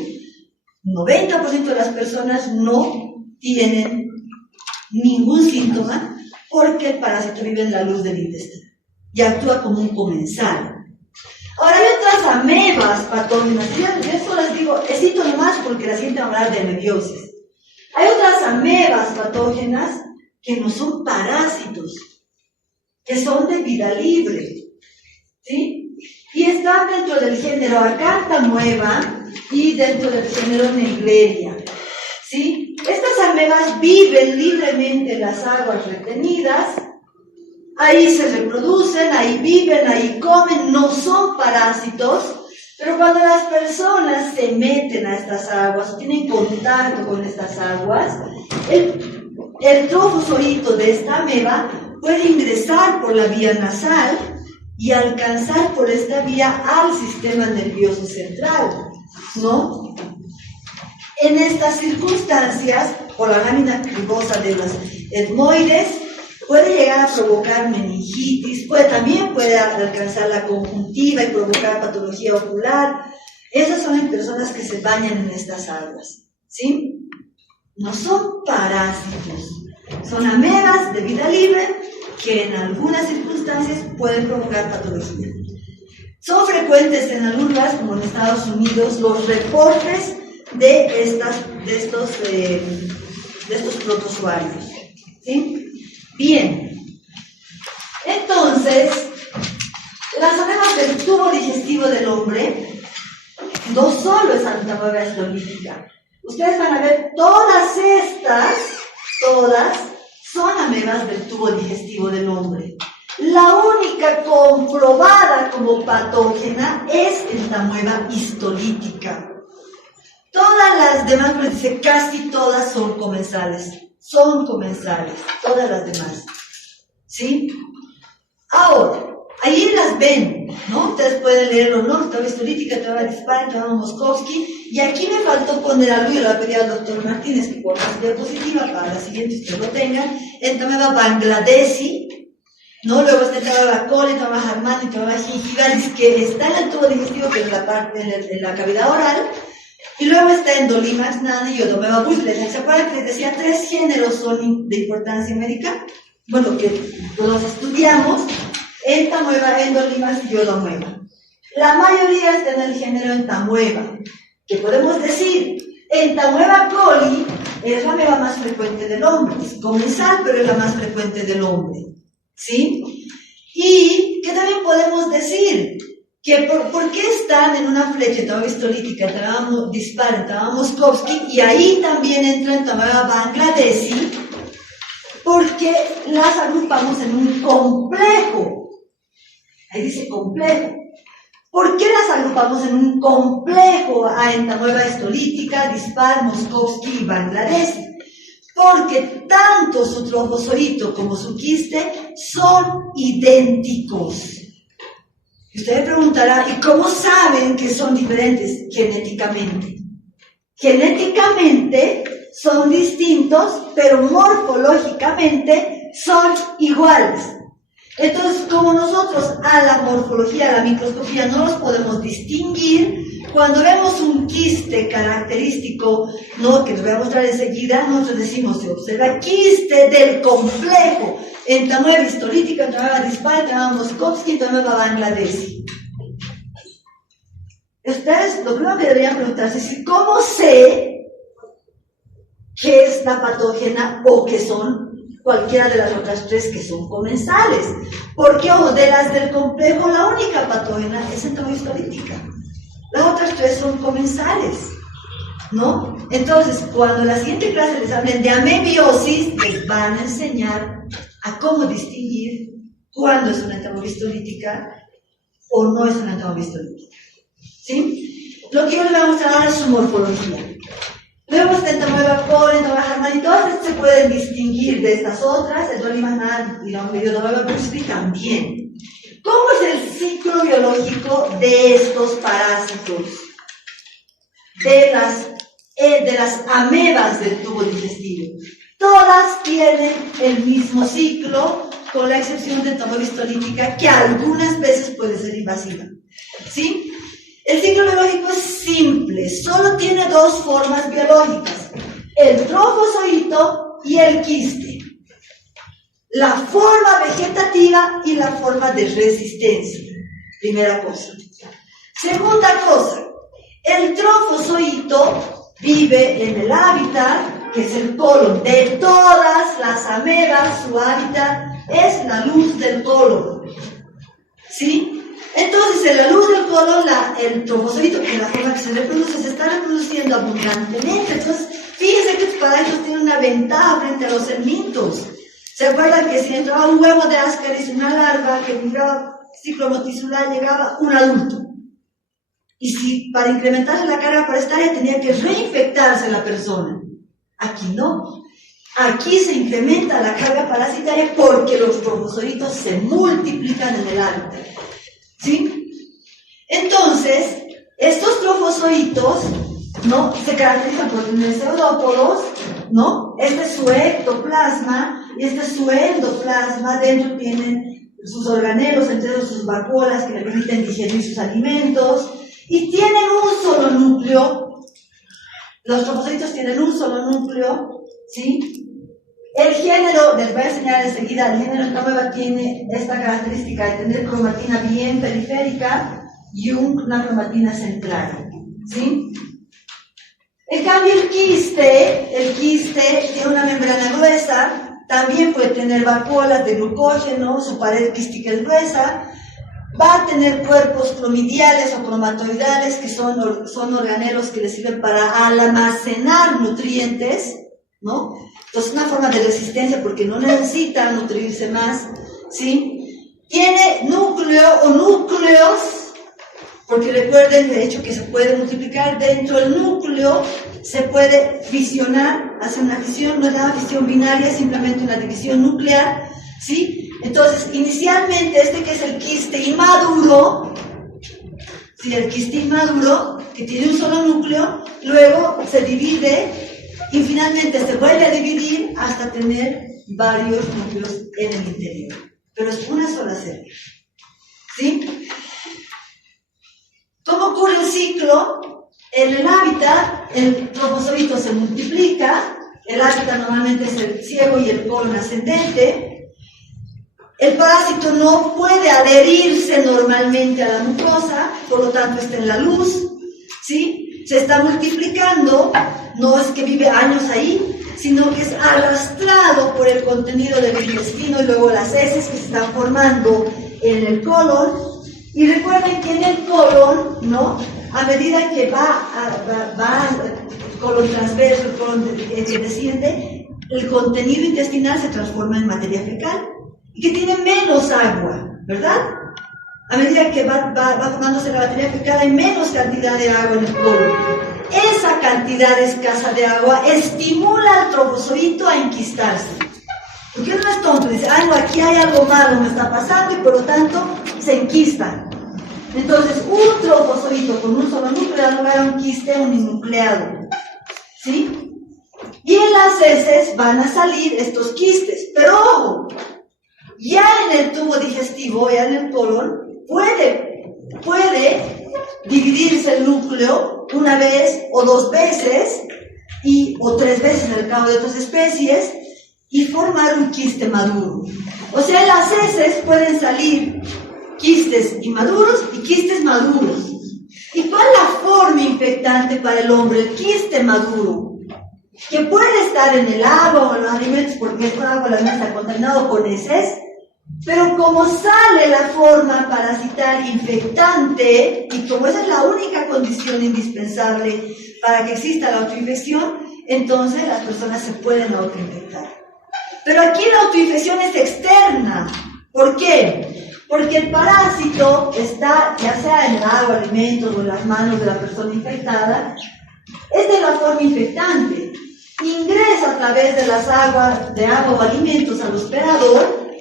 90% de las personas no tienen ningún síntoma porque el parásito vive en la luz del intestino y actúa como un comensal. Ahora hay otras amebas patógenas, yo eso les digo, cito nomás porque la siguiente va a hablar de amebiosis. Hay otras amebas patógenas que no son parásitos, que son de vida libre, ¿sí? Y están dentro del género Acanthamoeba y dentro del género Naegleria, ¿sí? Estas amebas viven libremente en las aguas retenidas, ahí se reproducen, ahí viven, ahí comen, no son parásitos, pero cuando las personas se meten a estas aguas o tienen contacto con estas aguas, el trofozoito de esta ameba puede ingresar por la vía nasal y alcanzar por esta vía al sistema nervioso central, ¿no? En estas circunstancias, por la lámina cribosa de los etmoides, puede llegar a provocar meningitis, también puede alcanzar la conjuntiva y provocar patología ocular. Esas son las personas que se bañan en estas aguas, ¿sí? No son parásitos, son amebas de vida libre que en algunas circunstancias pueden provocar patología. Son frecuentes en algunos lugares, como en Estados Unidos, los reportes de estos protozoarios, ¿sí? Bien, entonces, las amebas del tubo digestivo del hombre no solo es entamoeba histolítica. Ustedes van a ver, todas son amebas del tubo digestivo del hombre. La única comprobada como patógena es entamoeba histolítica. Todas las demás, pues dice, casi todas son comensales. Son comensales, todas las demás. ¿Sí? Ahora, ahí las ven, ¿no? Ustedes pueden leerlo, ¿no? Estaba histolítica, estaba dispar, estaba Moskovsky, y aquí me faltó poner algo, y lo voy a pedir al doctor Martínez que ponga su diapositiva para la siguiente, ustedes lo tengan. Entonces va Bangladeshi, ¿no? Luego está Tababa Cole, Tababa Harmani, Tababa Gingivalis, que está en el tubo digestivo, que es la parte, en la cavidad oral, y luego está Endolimax Nana y Odomeba Busles. ¿Se acuerdan que les decía 3 géneros son de importancia médica? Bueno, que los estudiamos, Entamueva, Endolimax y Odomeba. La mayoría está en el género Entamueva, que podemos decir, Entamueva coli es la ameba más frecuente del hombre, es comensal, pero es la más frecuente del hombre, ¿sí? Y que también podemos decir que por qué están en una flecha Entamueva histolítica, Entamueva dispar, Entamueva Moskovsky, y ahí también entra Entamueva Bangladeshi, porque las agrupamos en un complejo. Ahí dice complejo. ¿Por qué las agrupamos en un complejo a Entamueva histolítica, dispar, Moskovsky y Bangladeshi? Porque tanto su trofozoito como su quiste son idénticos. Y usted me preguntará, ¿y cómo saben que son diferentes? Genéticamente. Genéticamente son distintos, pero morfológicamente son iguales. Entonces, como nosotros a la morfología, a la microscopía, no los podemos distinguir, cuando vemos un quiste característico, ¿no?, que les voy a mostrar enseguida, nosotros decimos, se observa quiste del complejo Entamueva histolítica, Entamueva dispar, Entamueva Moskovsky, Entamueva Bangladeshi. Ustedes, lo primero que deberían preguntarse es, ¿cómo sé que es la patógena o que son cualquiera de las otras 3 que son comensales? Porque, ojo, de las del complejo, la única patógena es Entamueva histolítica. Las otras 3 son comensales, ¿no? Entonces, cuando en la siguiente clase les hablen de amebiosis, les van a enseñar a cómo distinguir cuándo es una Entamueva histolítica o no es una Entamueva histolítica, ¿sí? Lo que yo les voy a mostrar es su morfología. Luego está Entamueva coli, Entamueva Harmani, todas estas se pueden distinguir de estas otras, el Endolimax Nana y la Entamueva Busby también. ¿Cómo es el ciclo biológico de estos parásitos? De las amebas del tubo digestivo. Todas tienen el mismo ciclo, con la excepción de Entamueva histolítica, que algunas veces puede ser invasiva, ¿sí? El ciclo biológico es simple, solo tiene 2 formas biológicas, el trofozoito y el quiste. La forma vegetativa y la forma de resistencia, primera cosa. Segunda cosa, el trofozoito vive en el hábitat, que es el colon. De todas las amebas, su hábitat es la luz del colon, ¿sí? Entonces, en la luz del colon, el trofozoito, que es la forma que se reproduce, se está reproduciendo abundantemente. Entonces, fíjense que estos parásitos tienen una ventaja frente a los helmintos. ¿Se acuerdan que si entraba un huevo de Ascaris, una larva que migraba ciclo multisular, llegaba un adulto? Y si para incrementarse la carga parasitaria tenía que reinfectarse la persona. Aquí no. Aquí se incrementa la carga parasitaria porque los trofozoitos se multiplican en el hábitat, ¿sí? Entonces, estos trofozoitos, ¿no?, se caracterizan por tener pseudópodos, ¿no? Este es su ectoplasma y este es su endoplasma. Dentro tienen sus organelos, entre ellos sus vacuolas que le permiten digerir sus alimentos, y tienen un solo núcleo. Los trofozoitos tienen un solo núcleo, ¿sí? El género, les voy a enseñar enseguida, el género Entamueva tiene esta característica de tener cromatina bien periférica y una cromatina central, ¿sí? En cambio, el quiste tiene una membrana gruesa, también puede tener vacuolas de glucógeno, su pared quística es gruesa, va a tener cuerpos clomidiales o cromatoidales, que son organelos que le sirven para almacenar nutrientes, ¿no? Entonces, una forma de resistencia porque no necesita nutrirse más, ¿sí? Tiene núcleo o núcleos, porque recuerden, de hecho, que se puede multiplicar dentro del núcleo, se puede fisionar, hacer una fisión, no es una fisión binaria, es simplemente una división nuclear, ¿sí? Entonces, inicialmente, que es el quiste inmaduro, ¿sí? El quiste inmaduro, que tiene un solo núcleo, luego se divide y finalmente se vuelve a dividir hasta tener varios núcleos en el interior. Pero es una sola célula. ¿Sí? ¿Cómo ocurre el ciclo? En el hábitat, el trofozoito se multiplica, el hábitat normalmente es el ciego y el colon ascendente. El parásito no puede adherirse normalmente a la mucosa, por lo tanto está en la luz, ¿sí? Se está multiplicando, no es que vive años ahí, sino que es arrastrado por el contenido del intestino y luego las heces que se están formando en el colon. Y recuerden que en el colon, ¿no? A medida que va el colon transverso, el colon que desciende, el contenido intestinal se transforma en materia fecal y que tiene menos agua, ¿verdad? A medida que va formándose la materia fecal hay menos cantidad de agua en el colon. Esa cantidad escasa de agua estimula al trofozoito a enquistarse. Porque uno es tonto, dice, no, aquí hay algo malo, me está pasando, y por lo tanto se enquista. Entonces, un trofozoito con un solo núcleo da lugar a un quiste uninucleado. ¿Sí? Y en las heces van a salir estos quistes. Pero ojo, ya en el tubo digestivo, ya en el colon, puede dividirse el núcleo una vez o dos veces, o tres veces en el caso de otras especies, y formar un quiste maduro. O sea, en las heces pueden salir quistes inmaduros y quistes maduros. ¿Y cuál es la forma infectante para el hombre? El quiste maduro, que puede estar en el agua o en los alimentos, porque el agua no está contaminado con heces, pero como sale la forma parasitaria infectante, y como esa es la única condición indispensable para que exista la autoinfección, entonces las personas se pueden autoinfectar. Pero aquí la autoinfección es externa. ¿Por qué? Porque el parásito está, ya sea en el agua, alimentos o en las manos de la persona infectada, es de la forma infectante. Ingresa a través de las aguas, de agua o alimentos al hospedador,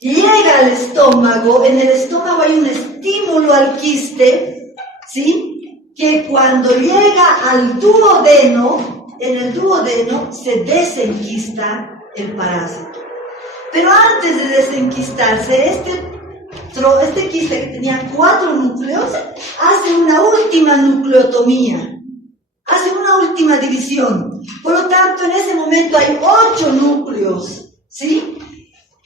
llega al estómago, en el estómago hay un estímulo al quiste, ¿sí? Que cuando llega al duodeno, en el duodeno se desenquista el parásito. Pero antes de desenquistarse, este quiste que tenía 4 núcleos, hace una última nucleotomía, hace una última división. Por lo tanto, en ese momento hay 8 núcleos, ¿sí?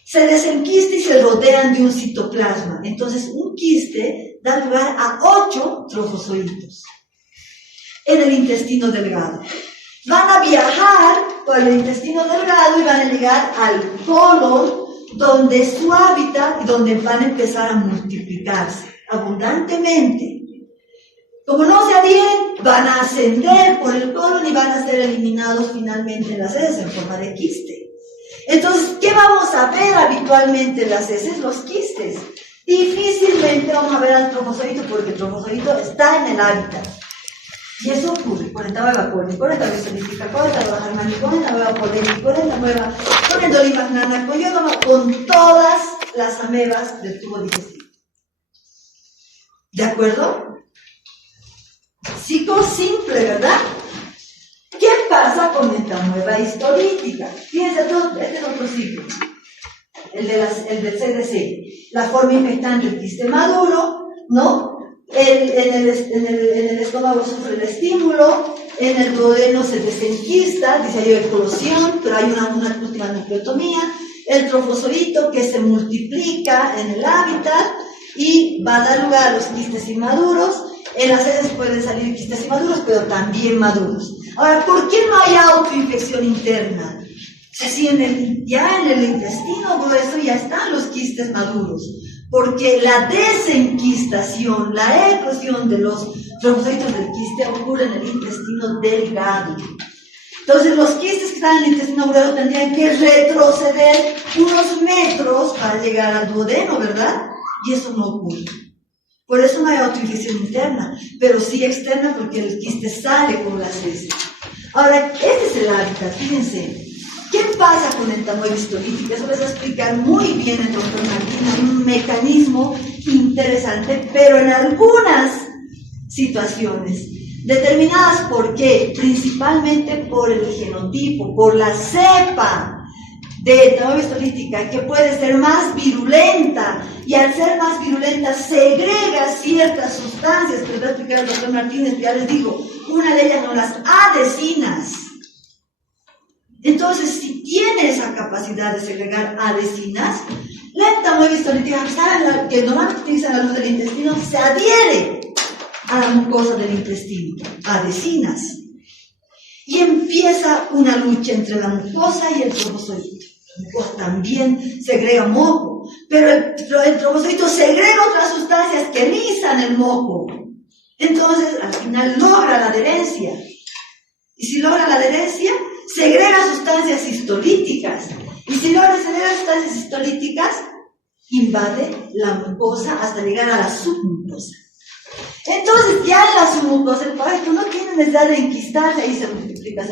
Se desenquista y se rodean de un citoplasma. Entonces, un quiste da lugar a 8 trofozoitos en el intestino delgado. Van a viajar por el intestino delgado y van a llegar al colon, donde es su hábitat y donde van a empezar a multiplicarse abundantemente. Como no se adhieren, van a ascender por el colon y van a ser eliminados finalmente en las heces en forma de quiste. Entonces, ¿qué vamos a ver habitualmente en las heces? Los quistes. Difícilmente vamos a ver al trofozoito porque el trofozoito está en el hábitat. Y eso ocurre con el tabaco, con el tabaco, con el tabaco armani, con el tabaco polémico, con el nueva, con el dolimagnana, con todas las amebas del tubo digestivo. ¿De acuerdo? Ciclo simple, ¿verdad? ¿Qué pasa con esta nueva histolítica? Fíjense, este es otro ciclo, el del CDC. La forma infectante del quiste maduro, ¿no? En el estómago sufre el estímulo, en el duodeno se desenquista, dice hay eclosión, pero hay una última nucleotomía, el trofozoito que se multiplica en el hábitat y va a dar lugar a los quistes inmaduros. En las heces pueden salir quistes inmaduros, pero también maduros. Ahora, ¿por qué no hay autoinfección interna? O sea, si ya en el intestino grueso ya están los quistes maduros. Porque la desenquistación, la eclosión de los trofozoitos del quiste ocurre en el intestino delgado. Entonces, los quistes que están en el intestino grueso tendrían que retroceder unos metros para llegar al duodeno, ¿verdad? Y eso no ocurre. Por eso no hay autoinfección interna, pero sí externa porque el quiste sale con las heces. Ahora, este es el hábitat, fíjense. ¿Qué pasa con el tamaño histolítico? Eso les va a explicar muy bien el doctor Martín. Hay un mecanismo interesante, pero en algunas situaciones. Determinadas por qué, principalmente por el genotipo, por la cepa de Tamoeba histolítica, que puede ser más virulenta, y al ser más virulenta segrega ciertas sustancias que les va a explicar el doctor Martínez. Ya les digo, una de ellas son las adhesinas. Entonces, si tiene esa capacidad de segregar adhesinas, la Tamoeba histolítica, que normalmente utiliza la luz del intestino, se adhiere a la mucosa del intestino, adhesinas, y empieza una lucha entre la mucosa y el trombozoito. La mucosa también segrega moco, pero el trombozoito segrega otras sustancias que rizan el moco. Entonces, al final logra la adherencia, y si logra la adherencia, segrega sustancias histolíticas, y si logra segregar sustancias histolíticas, invade la mucosa hasta llegar a la submucosa. Entonces, ya en la submucosa, el parásito no tiene necesidad de enquistarse, ahí se multiplica,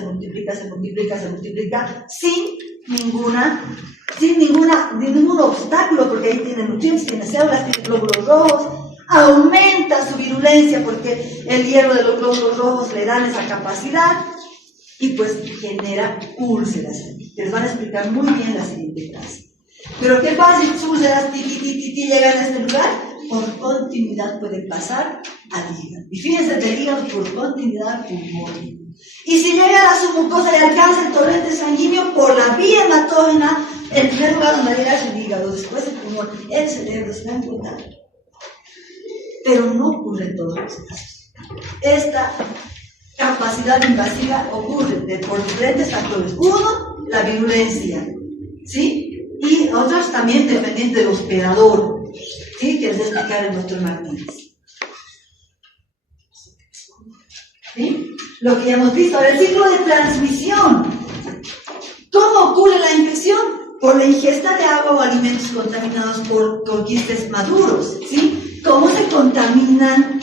sin ningún obstáculo, porque ahí tiene nutrientes, tiene células, tiene glóbulos rojos, aumenta su virulencia porque el hierro de los glóbulos rojos le dan esa capacidad, y pues genera úlceras, que les van a explicar muy bien la siguiente clase. Pero ¿qué pasa si sus úlceras llegan a este lugar? Por continuidad pueden pasar al hígado. Y fíjense, del hígado por continuidad pulmón. Y si llega a la submucosa y alcanza el torrente sanguíneo por la vía hematógena, en primer lugar donde llega es el hígado, después el pulmón, el cerebro, se dan cuenta. Pero no ocurre en todos los casos. Esta capacidad invasiva ocurre por diferentes factores. Uno, la virulencia, ¿sí? Y otros también dependiendo del hospedador, ¿sí? Que les va a explicar el doctor Martínez. ¿Sí? Lo que ya hemos visto. Ahora, el ciclo de transmisión. ¿Cómo ocurre la infección? Por la ingesta de agua o alimentos contaminados con quistes maduros, ¿sí? ¿Cómo se contaminan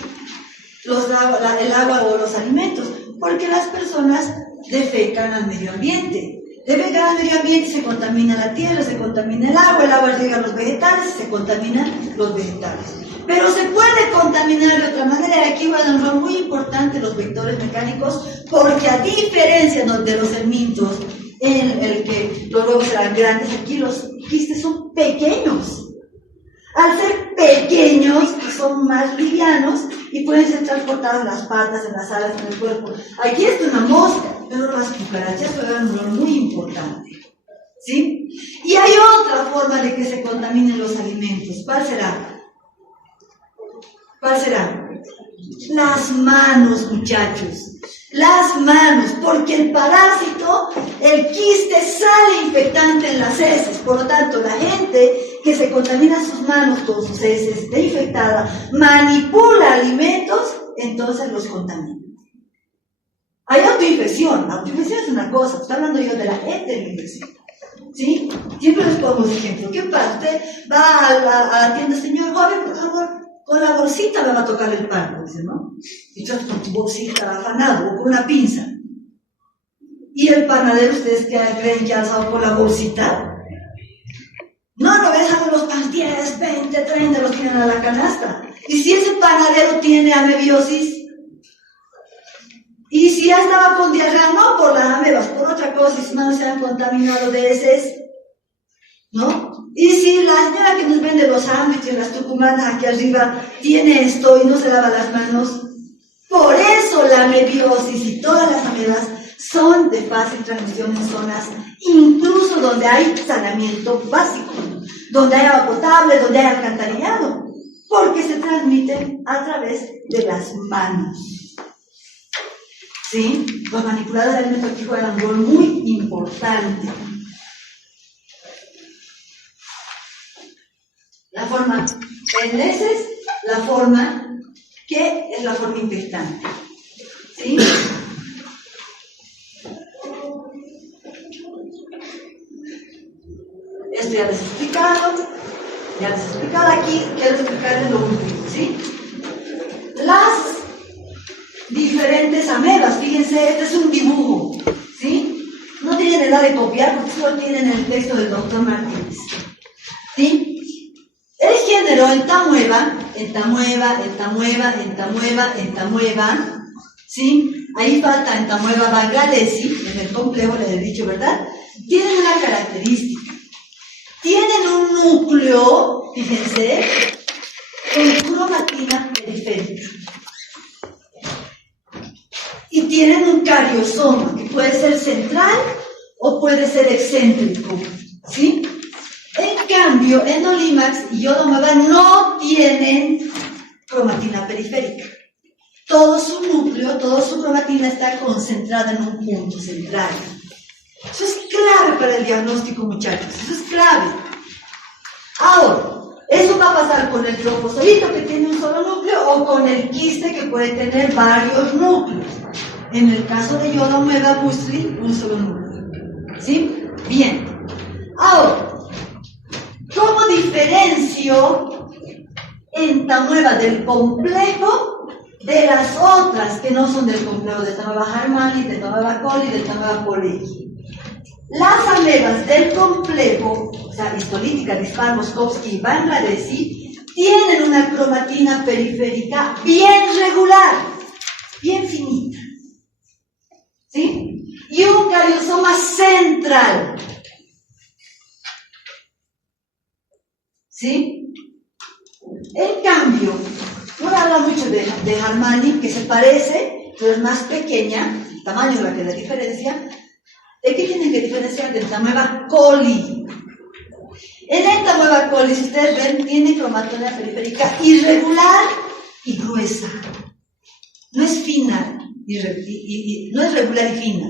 el agua o los alimentos? Porque las personas defecan al medio ambiente. Defecan al medio ambiente, se contamina la tierra, se contamina el agua llega a los vegetales, se contaminan los vegetales. Pero se puede contaminar de otra manera, y aquí juegan un rol muy importante los vectores mecánicos, porque a diferencia de los helmintos, en el que los huevos eran grandes, aquí los quistes son pequeños. Al ser pequeños, son más livianos y pueden ser transportados en las patas, en las alas, en el cuerpo. Aquí está una mosca, pero las cucarachas juegan un rol muy importante, ¿sí? Y hay otra forma de que se contaminen los alimentos. ¿Cuál será? ¿Cuál será? Las manos, muchachos. Las manos, porque el parásito, el quiste, sale infectante en las heces. Por lo tanto, la gente que se contamina sus manos con sus heces de infectada, manipula alimentos, entonces los contamina. Hay autoinfección. Autoinfección es una cosa, estoy hablando yo de la heteroinfección, ¿sí? Siempre les pongo un ejemplo. ¿Qué pasa? Usted va a la tienda, señor, joven, por favor, con la bolsita me va a tocar el pan, dice, ¿no? Y tú con tu bolsita afanado, o con una pinza. ¿Y el panadero, ustedes creen que ha alzado con la bolsita? No dejan los panes, 10, 20, 30, los tienen a la canasta. Y si ese panadero tiene amebiosis, y si ya estaba con diarrea, no por las amebas, por otra cosa, y sus manos se han contaminado de heces, ¿no? Y si la señora que nos vende los sándwiches, las tucumanas aquí arriba, tiene esto y no se lava las manos, por eso la amebiosis y todas las amebas son de fácil transmisión en zonas, incluso donde hay saneamiento básico, donde hay agua potable, donde hay alcantarillado, porque se transmiten a través de las manos. ¿Sí? Los manipuladores de alimentos aquí juegan un rol muy importante. La forma en heces, la forma que es la forma infectante. ¿Sí? Esto ya les he explicado. Aquí quiero explicarles lo último, ¿sí? Las diferentes amebas, fíjense, este es un dibujo, ¿sí? No tienen edad de copiar porque solo tienen el texto del doctor Martínez, ¿sí? El género en Tamoeba entamueva, ¿sí? Ahí falta entamueva bangalesi, en el complejo les he dicho, ¿verdad? Tienen una característica. Tienen un núcleo, fíjense, con cromatina periférica. Y tienen un cariosoma, que puede ser central o puede ser excéntrico, ¿sí? En cambio, Endolimax y Yodomueva no tienen cromatina periférica. Todo su núcleo, toda su cromatina está concentrada en un punto central. Eso es clave para el diagnóstico, muchachos. Eso es clave. Ahora, eso va a pasar con el trofozoito que tiene un solo núcleo o con el quiste que puede tener varios núcleos. En el caso de Yodomueva Busli, un solo núcleo. ¿Sí? Bien. Ahora, ¿cómo diferencio entamueva del complejo de las otras que no son del complejo de entamueva Harmani, de entamueva Coli, de entamueva Poleki? Las amebas del complejo, o sea, histolítica, Dispar, Moskovsky y Bangladesi, tienen una cromatina periférica bien regular, bien finita, ¿sí? Y un cariosoma central, ¿sí? En cambio, uno habla mucho de Harmani, que se parece, pero es más pequeña, el tamaño es la que la diferencia. ¿De qué tienen que diferenciar de entamueva Coli? En entamueva Coli, si ustedes ven, tiene cromatina periférica irregular y gruesa. No es fina, no es regular y fina.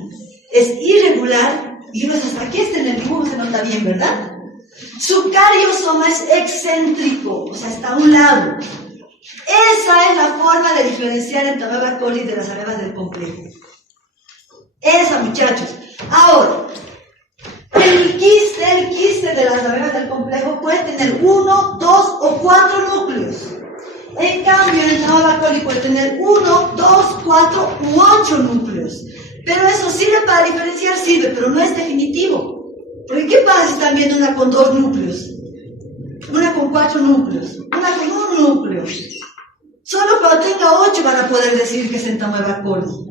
Es irregular y gruesa. Aquí está en el dibujo, se nota bien, ¿verdad? Su cariosoma es excéntrico, o sea, está a un lado. Esa es la forma de diferenciar entamueva Coli de las amebas del complejo. Esa, muchachos. Ahora, el quiste de las amebas del complejo puede tener 1, 2 o 4 núcleos. En cambio, el entamueva Coli puede tener 1, 2, 4 u 8 núcleos. Pero eso sirve para diferenciar, sirve, pero no es definitivo. Porque ¿qué pasa si están viendo una con 2 núcleos? Una con 4 núcleos, una con 1 núcleo. Solo cuando tenga 8 van a poder decir que es entamueva Coli.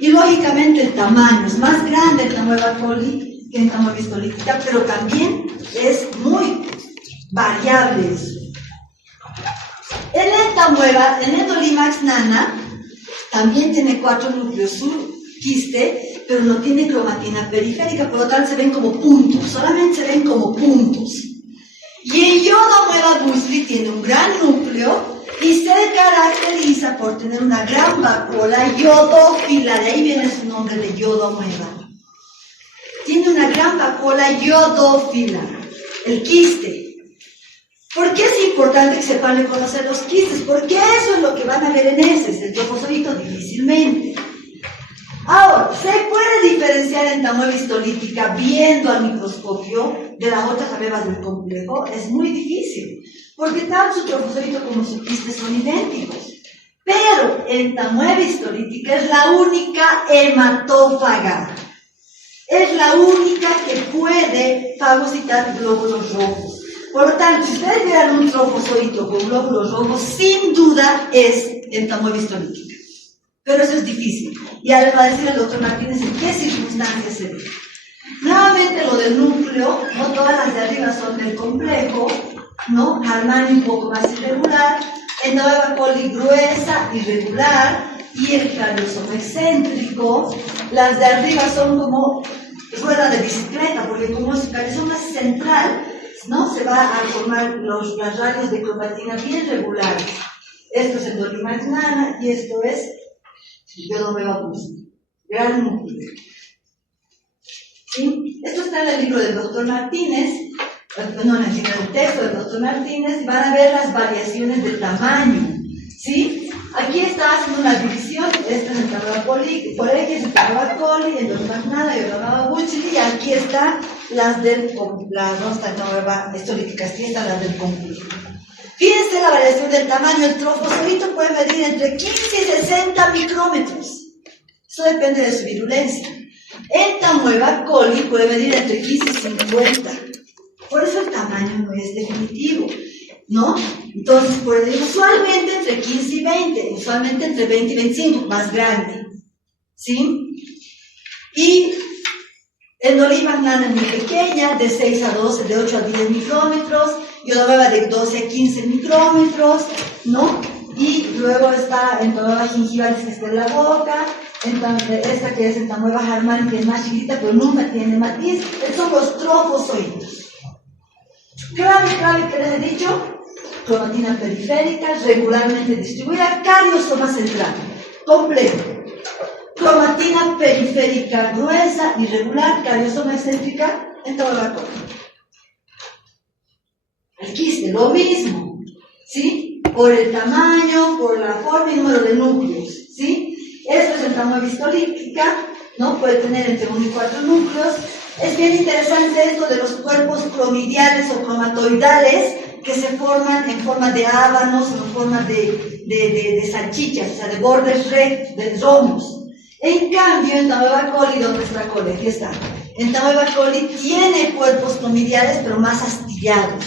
Y lógicamente el tamaño es más grande en entamueva Coli que en entamueva histolítica, pero también es muy variable eso. En entamueva, en Endolimax nana, también tiene 4 núcleos su quiste, pero no tiene cromatina periférica, por lo tanto se ven como puntos, solamente se ven como puntos. Y en Yodomueva Busli tiene un gran núcleo y se caracteriza por tener una gran vacuola yodófila, de ahí viene su nombre de Yodomueva. Tiene una gran vacuola yodófila, el quiste. ¿Por qué es importante que sepan reconocer los quistes? Porque eso es lo que van a ver en heces, el trofozoito difícilmente. Ahora, ¿se puede diferenciar entamueva histolítica viendo al microscopio de las otras amebas del complejo? Es muy difícil, porque tanto su trofozoito como su quiste son idénticos. Pero entamueva histolítica es la única hematófaga. Es la única que puede fagocitar glóbulos rojos. Por lo tanto, si ustedes vieran un trofozoito con glóbulos rojos, sin duda es entamueva histolítica. Pero eso es difícil. Y ahora va a decir el doctor Martínez en qué circunstancias se ve. Nuevamente lo del núcleo, no todas las de arriba son del complejo, ¿no? Harmani un poco más irregular, entamueva Coli gruesa, irregular, y el cariosoma excéntrico. Las de arriba son como rueda de bicicleta, porque como su cariosoma es central, ¿no? Se va a formar las rayas de cromatina bien regulares. Esto es Endolimax nana y esto es Yodomueva Busli. Gran núcleo. ¿Sí? Esto está en el libro del doctor Martínez, no en el texto del doctor Martínez, y van a ver las variaciones de tamaño. ¿Sí? Aquí está haciendo una división, esta es entamueva Poleki, es entamueva Coli, Endolimax nana, Yodomueva Busli, y aquí están las del las dos entamueva histolíticas, aquí están las del complejo. Fíjense la variación del tamaño, el trofozoito puede medir entre 15 y 60 micrómetros. Eso depende de su virulencia. Entamueva Coli puede medir entre 15 y 50. Por eso el tamaño no es definitivo. ¿no? Entonces, usualmente entre 15 y 20, usualmente entre 20 y 25, más grande, ¿sí? Y endoliva nana es muy pequeña, de 6 a 12, de 8 a 10 micrómetros, yodonueva de 12 a 15 micrómetros, ¿no? Y luego está endonueva gingivalis, que está en la boca, entonces, esta que es entamoeba harmani, que es más chiquita, pero nunca tiene matiz. Estos son los trofozoitos. Clave que les he dicho, cromatina periférica, regularmente distribuida, cariosoma central, complejo. Cromatina periférica gruesa, irregular, cariosoma excéntrica, entamoeba coli. El quiste, lo mismo, ¿sí? Por el tamaño, por la forma y número de núcleos, ¿sí? Esto es entamoeba histolítica, ¿no? Puede tener entre 1 y 4 núcleos. Es bien interesante esto de los cuerpos cromidiales o cromatoidales que se forman en forma de ábanos, en forma de salchichas, o sea, de bordes rectos, de romos. En cambio, entamoeba coli, ¿dónde está coli? Aquí está. Entamoeba coli tiene cuerpos cromidiales, pero más astillados,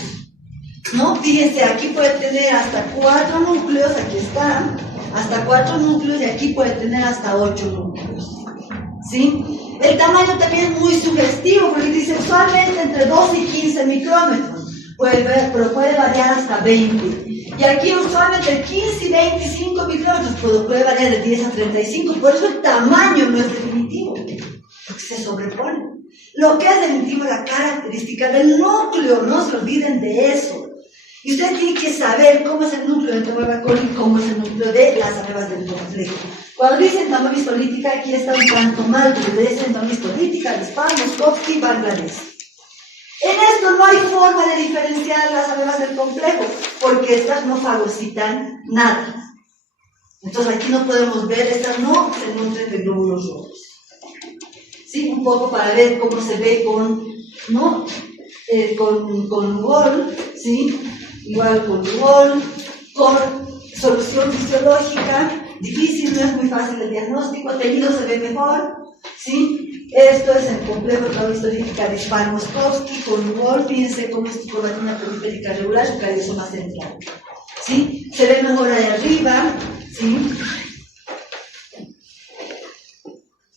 ¿no? Fíjense, aquí puede tener hasta 4 núcleos, aquí está, hasta 4 núcleos, y aquí puede tener hasta 8 núcleos, ¿sí? El tamaño también es muy sugestivo, porque dice usualmente entre 12 y 15 micrómetros, pero puede variar hasta 20. Y aquí usualmente 15 y 25 micrómetros, puede variar de 10 a 35, por eso el tamaño no es definitivo, porque se sobrepone. Lo que es definitivo es la característica del núcleo, no se olviden de eso. Y usted tiene que saber cómo es el núcleo de entamoeba coli y cómo es el núcleo de las amebas del complejo. Cuando dicen entamoeba histolítica, aquí está un tanto mal, porque dicen entamoeba histolítica, Lispán, Moskovsky, Bangladesh. En esto no hay forma de diferenciar las amebas del complejo, porque estas no fagocitan nada. Entonces aquí no podemos ver, estas no se nutren de glóbulos rojos. Sí, un poco para ver cómo se ve con, ¿no? Con Lugol, ¿sí? Igual con Lugol, con solución fisiológica, difícil, no es muy fácil el diagnóstico, tejido se ve mejor, ¿sí? Esto es el complejo de histolítica de Spalmoskovsky con Lugol, fíjense cómo es tu cromatina periférica regular, su cariosoma central, ¿sí? Se ve mejor ahí arriba, ¿sí?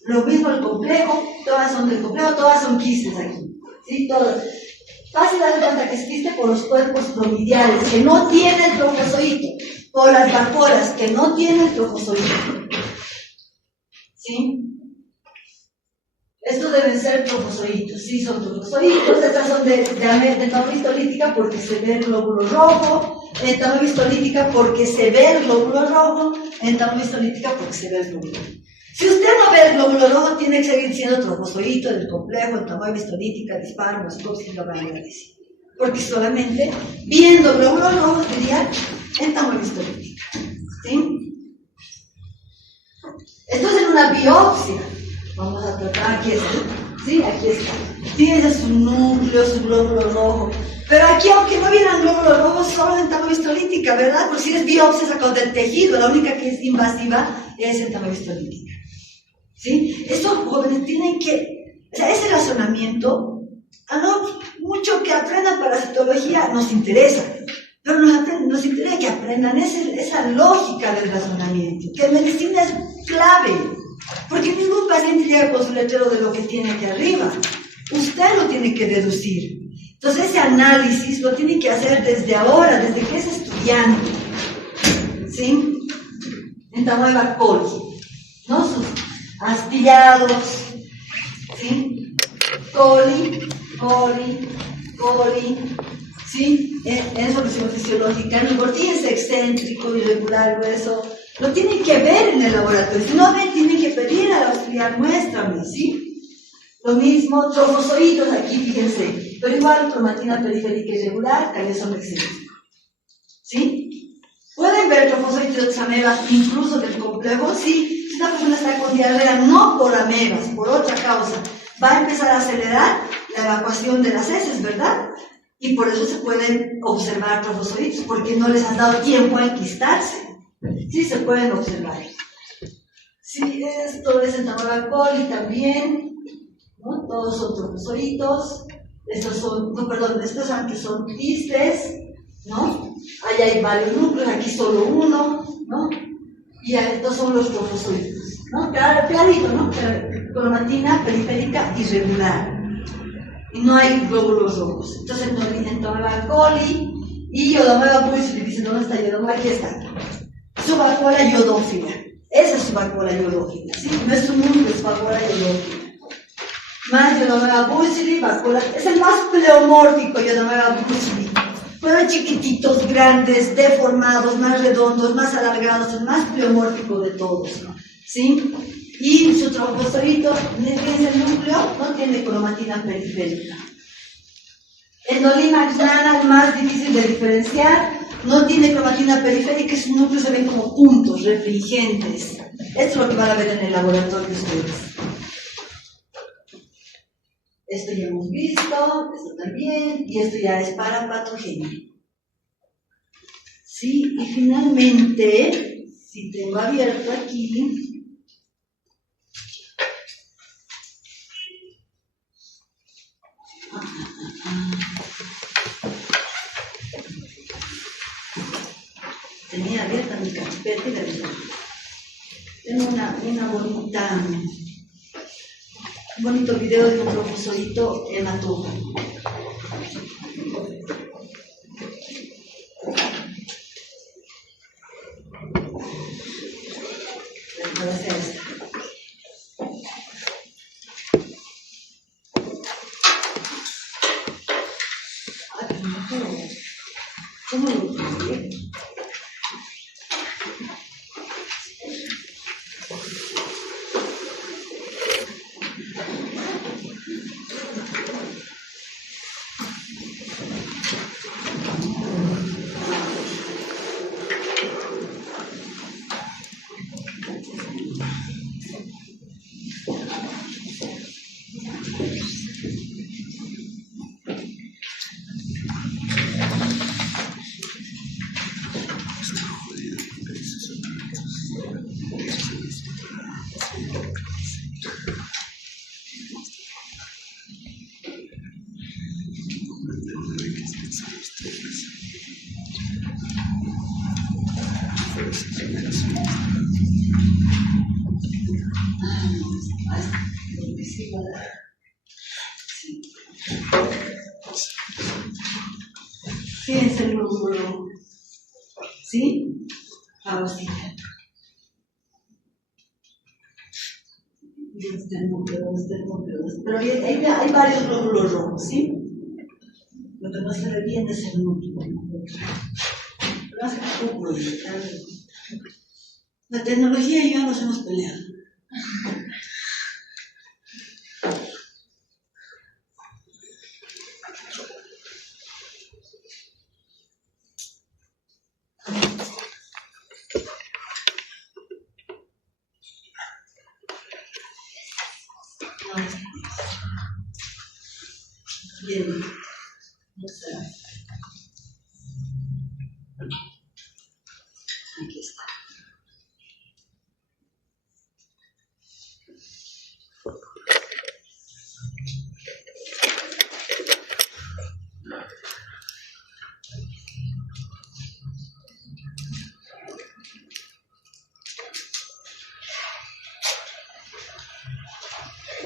Lo mismo el complejo, todas son del complejo, todas son quistes aquí, ¿sí? Todas. Fácil dar cuenta que es quiste por los cuerpos cromidiales, que no tienen trofozoito, por las vacuolas, que no tienen trofozoito, ¿sí? Estos deben ser trofozoitos, sí son trofozoitos, estas son de entamoeba histolítica porque se ve el glóbulo rojo, entamoeba histolítica porque se ve el glóbulo rojo, entamoeba histolítica porque se ve el glóbulo rojo. Si usted no ve el glóbulo rojo, tiene que seguir siendo trofozoito del complejo, entamoeba histolítica, Dispar, Moskovsky, Bangladesh. Porque solamente viendo glóbulos rojos diría entamoeba histolítica, ¿sí? Esto es en una biopsia. Vamos a tratar, aquí está, ¿sí? Aquí está. Fíjense su núcleo, su glóbulo rojo. Pero aquí, aunque no vieran glóbulos rojos, solo entamoeba histolítica, ¿verdad? Porque si es biopsia sacado del tejido, la única que es invasiva es entamoeba histolítica, ¿sí? Estos jóvenes tienen que, o sea, ese razonamiento, a no mucho que aprendan parasitología nos interesa, pero nos interesa que aprendan esa lógica del razonamiento, que en medicina es clave. Porque ningún paciente llega con su letrero de lo que tiene aquí arriba. Usted lo tiene que deducir. Entonces ese análisis lo tiene que hacer desde ahora, desde que es estudiante. ¿Sí? Entamoeba coli, ¿no? Sus astillados. ¿Sí? Coli. ¿Sí? En solución fisiológica. En el bordillo excéntrico, irregular, grueso. Lo tienen que ver en el laboratorio. Si no ven, tienen que pedir al auxiliar, muéstrame, ¿sí? Lo mismo, trofozoitos aquí, fíjense. Pero igual, cromatina periférica irregular, cariosoma excéntrico, ¿sí? Pueden ver trofozoitos de otras amebas, incluso del complejo, sí. Si una persona está con diarrea, no por amebas, por otra causa, va a empezar a acelerar la evacuación de las heces, ¿verdad? Y por eso se pueden observar trofozoitos, porque no les han dado tiempo a enquistarse. Sí, se pueden observar. Sí, esto es entamoeba coli también, ¿no? Todos son trofozoitos. Estos son, no, perdón, estos aunque son quistes, ¿no? Allá hay varios núcleos, aquí solo uno, ¿no? Y estos son los trofozoitos, ¿no? Clarito, ¿no? Cromatina periférica irregular. Y no hay glóbulos rojos. Entonces, entomoeba coli y Iodomoeba pulsili. Dicen, ¿dónde está Iodomoeba? Aquí está. Subacuola iodófila. Esa es subacuola iodófila, ¿sí? No es un núcleo, es subacuola iodófila. Más Iodomoeba pulsili, vacuola. Es el más pleomórfico, Iodomoeba pulsili. Fueron chiquititos, grandes, deformados, más redondos, más alargados, el más pleomórfico de todos, ¿no? ¿Sí? Y su trofozoito, fíjense el núcleo, no tiene cromatina periférica. Endolimax nana, el más difícil de diferenciar, no tiene cromatina periférica, sus núcleos se ven como puntos refringentes. Esto es lo que van a ver en el laboratorio ustedes. Esto ya hemos visto, esto también, y esto ya es para patogenia. Sí, y finalmente, si tengo abierto aquí, tenía abierta mi carpeta y la dejé. Tengo un bonito video de un trofozoito hematófago. Voy a hacer esto. ¿Cómo lo puedo? Fíjense el glóbulo, ¿sí? Pausita. Pero hay varios glóbulos rojos, ¿sí? Lo que no se ve bien es el núcleo. Pero hace poco, la tecnología y yo nos hemos peleado. Bien, aquí está.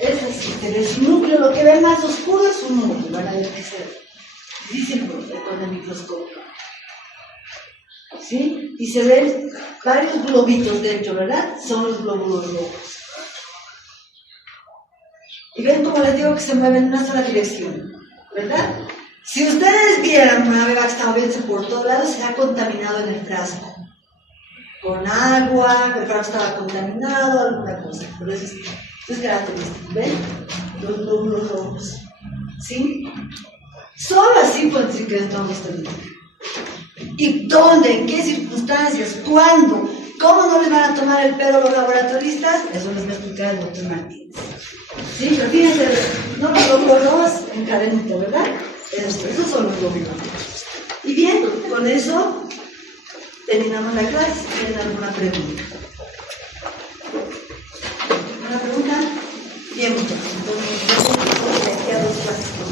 Es así, pero su núcleo, lo que ve más oscuro es su núcleo, van a ver que se dicen con el microscopio. ¿Sí? Y se ven varios globitos dentro, ¿verdad? Son los glóbulos rojos. Y ven como les digo que se mueven en una sola dirección, ¿verdad? Si ustedes vieran una beba que está moviéndose por todos lados, se ha contaminado en el frasco. Con agua, el frasco estaba contaminado, alguna cosa. Por eso es característico, ¿ven? Los glóbulos rojos. ¿Sí? Solo así pueden decir que estamos teniendo. ¿Y dónde? ¿En qué circunstancias? ¿Cuándo? ¿Cómo no les van a tomar el pelo los laboratoristas? Eso les va a explicar el doctor Martínez. Sí, pero fíjense, no los glóbulos rojos en cadenita, ¿verdad? Esos son los glóbulos rojos. Y bien, con eso terminamos la clase. ¿Tienen alguna pregunta? ¿Alguna pregunta? Bien, muchachos. Entonces, yo voy a dos clases por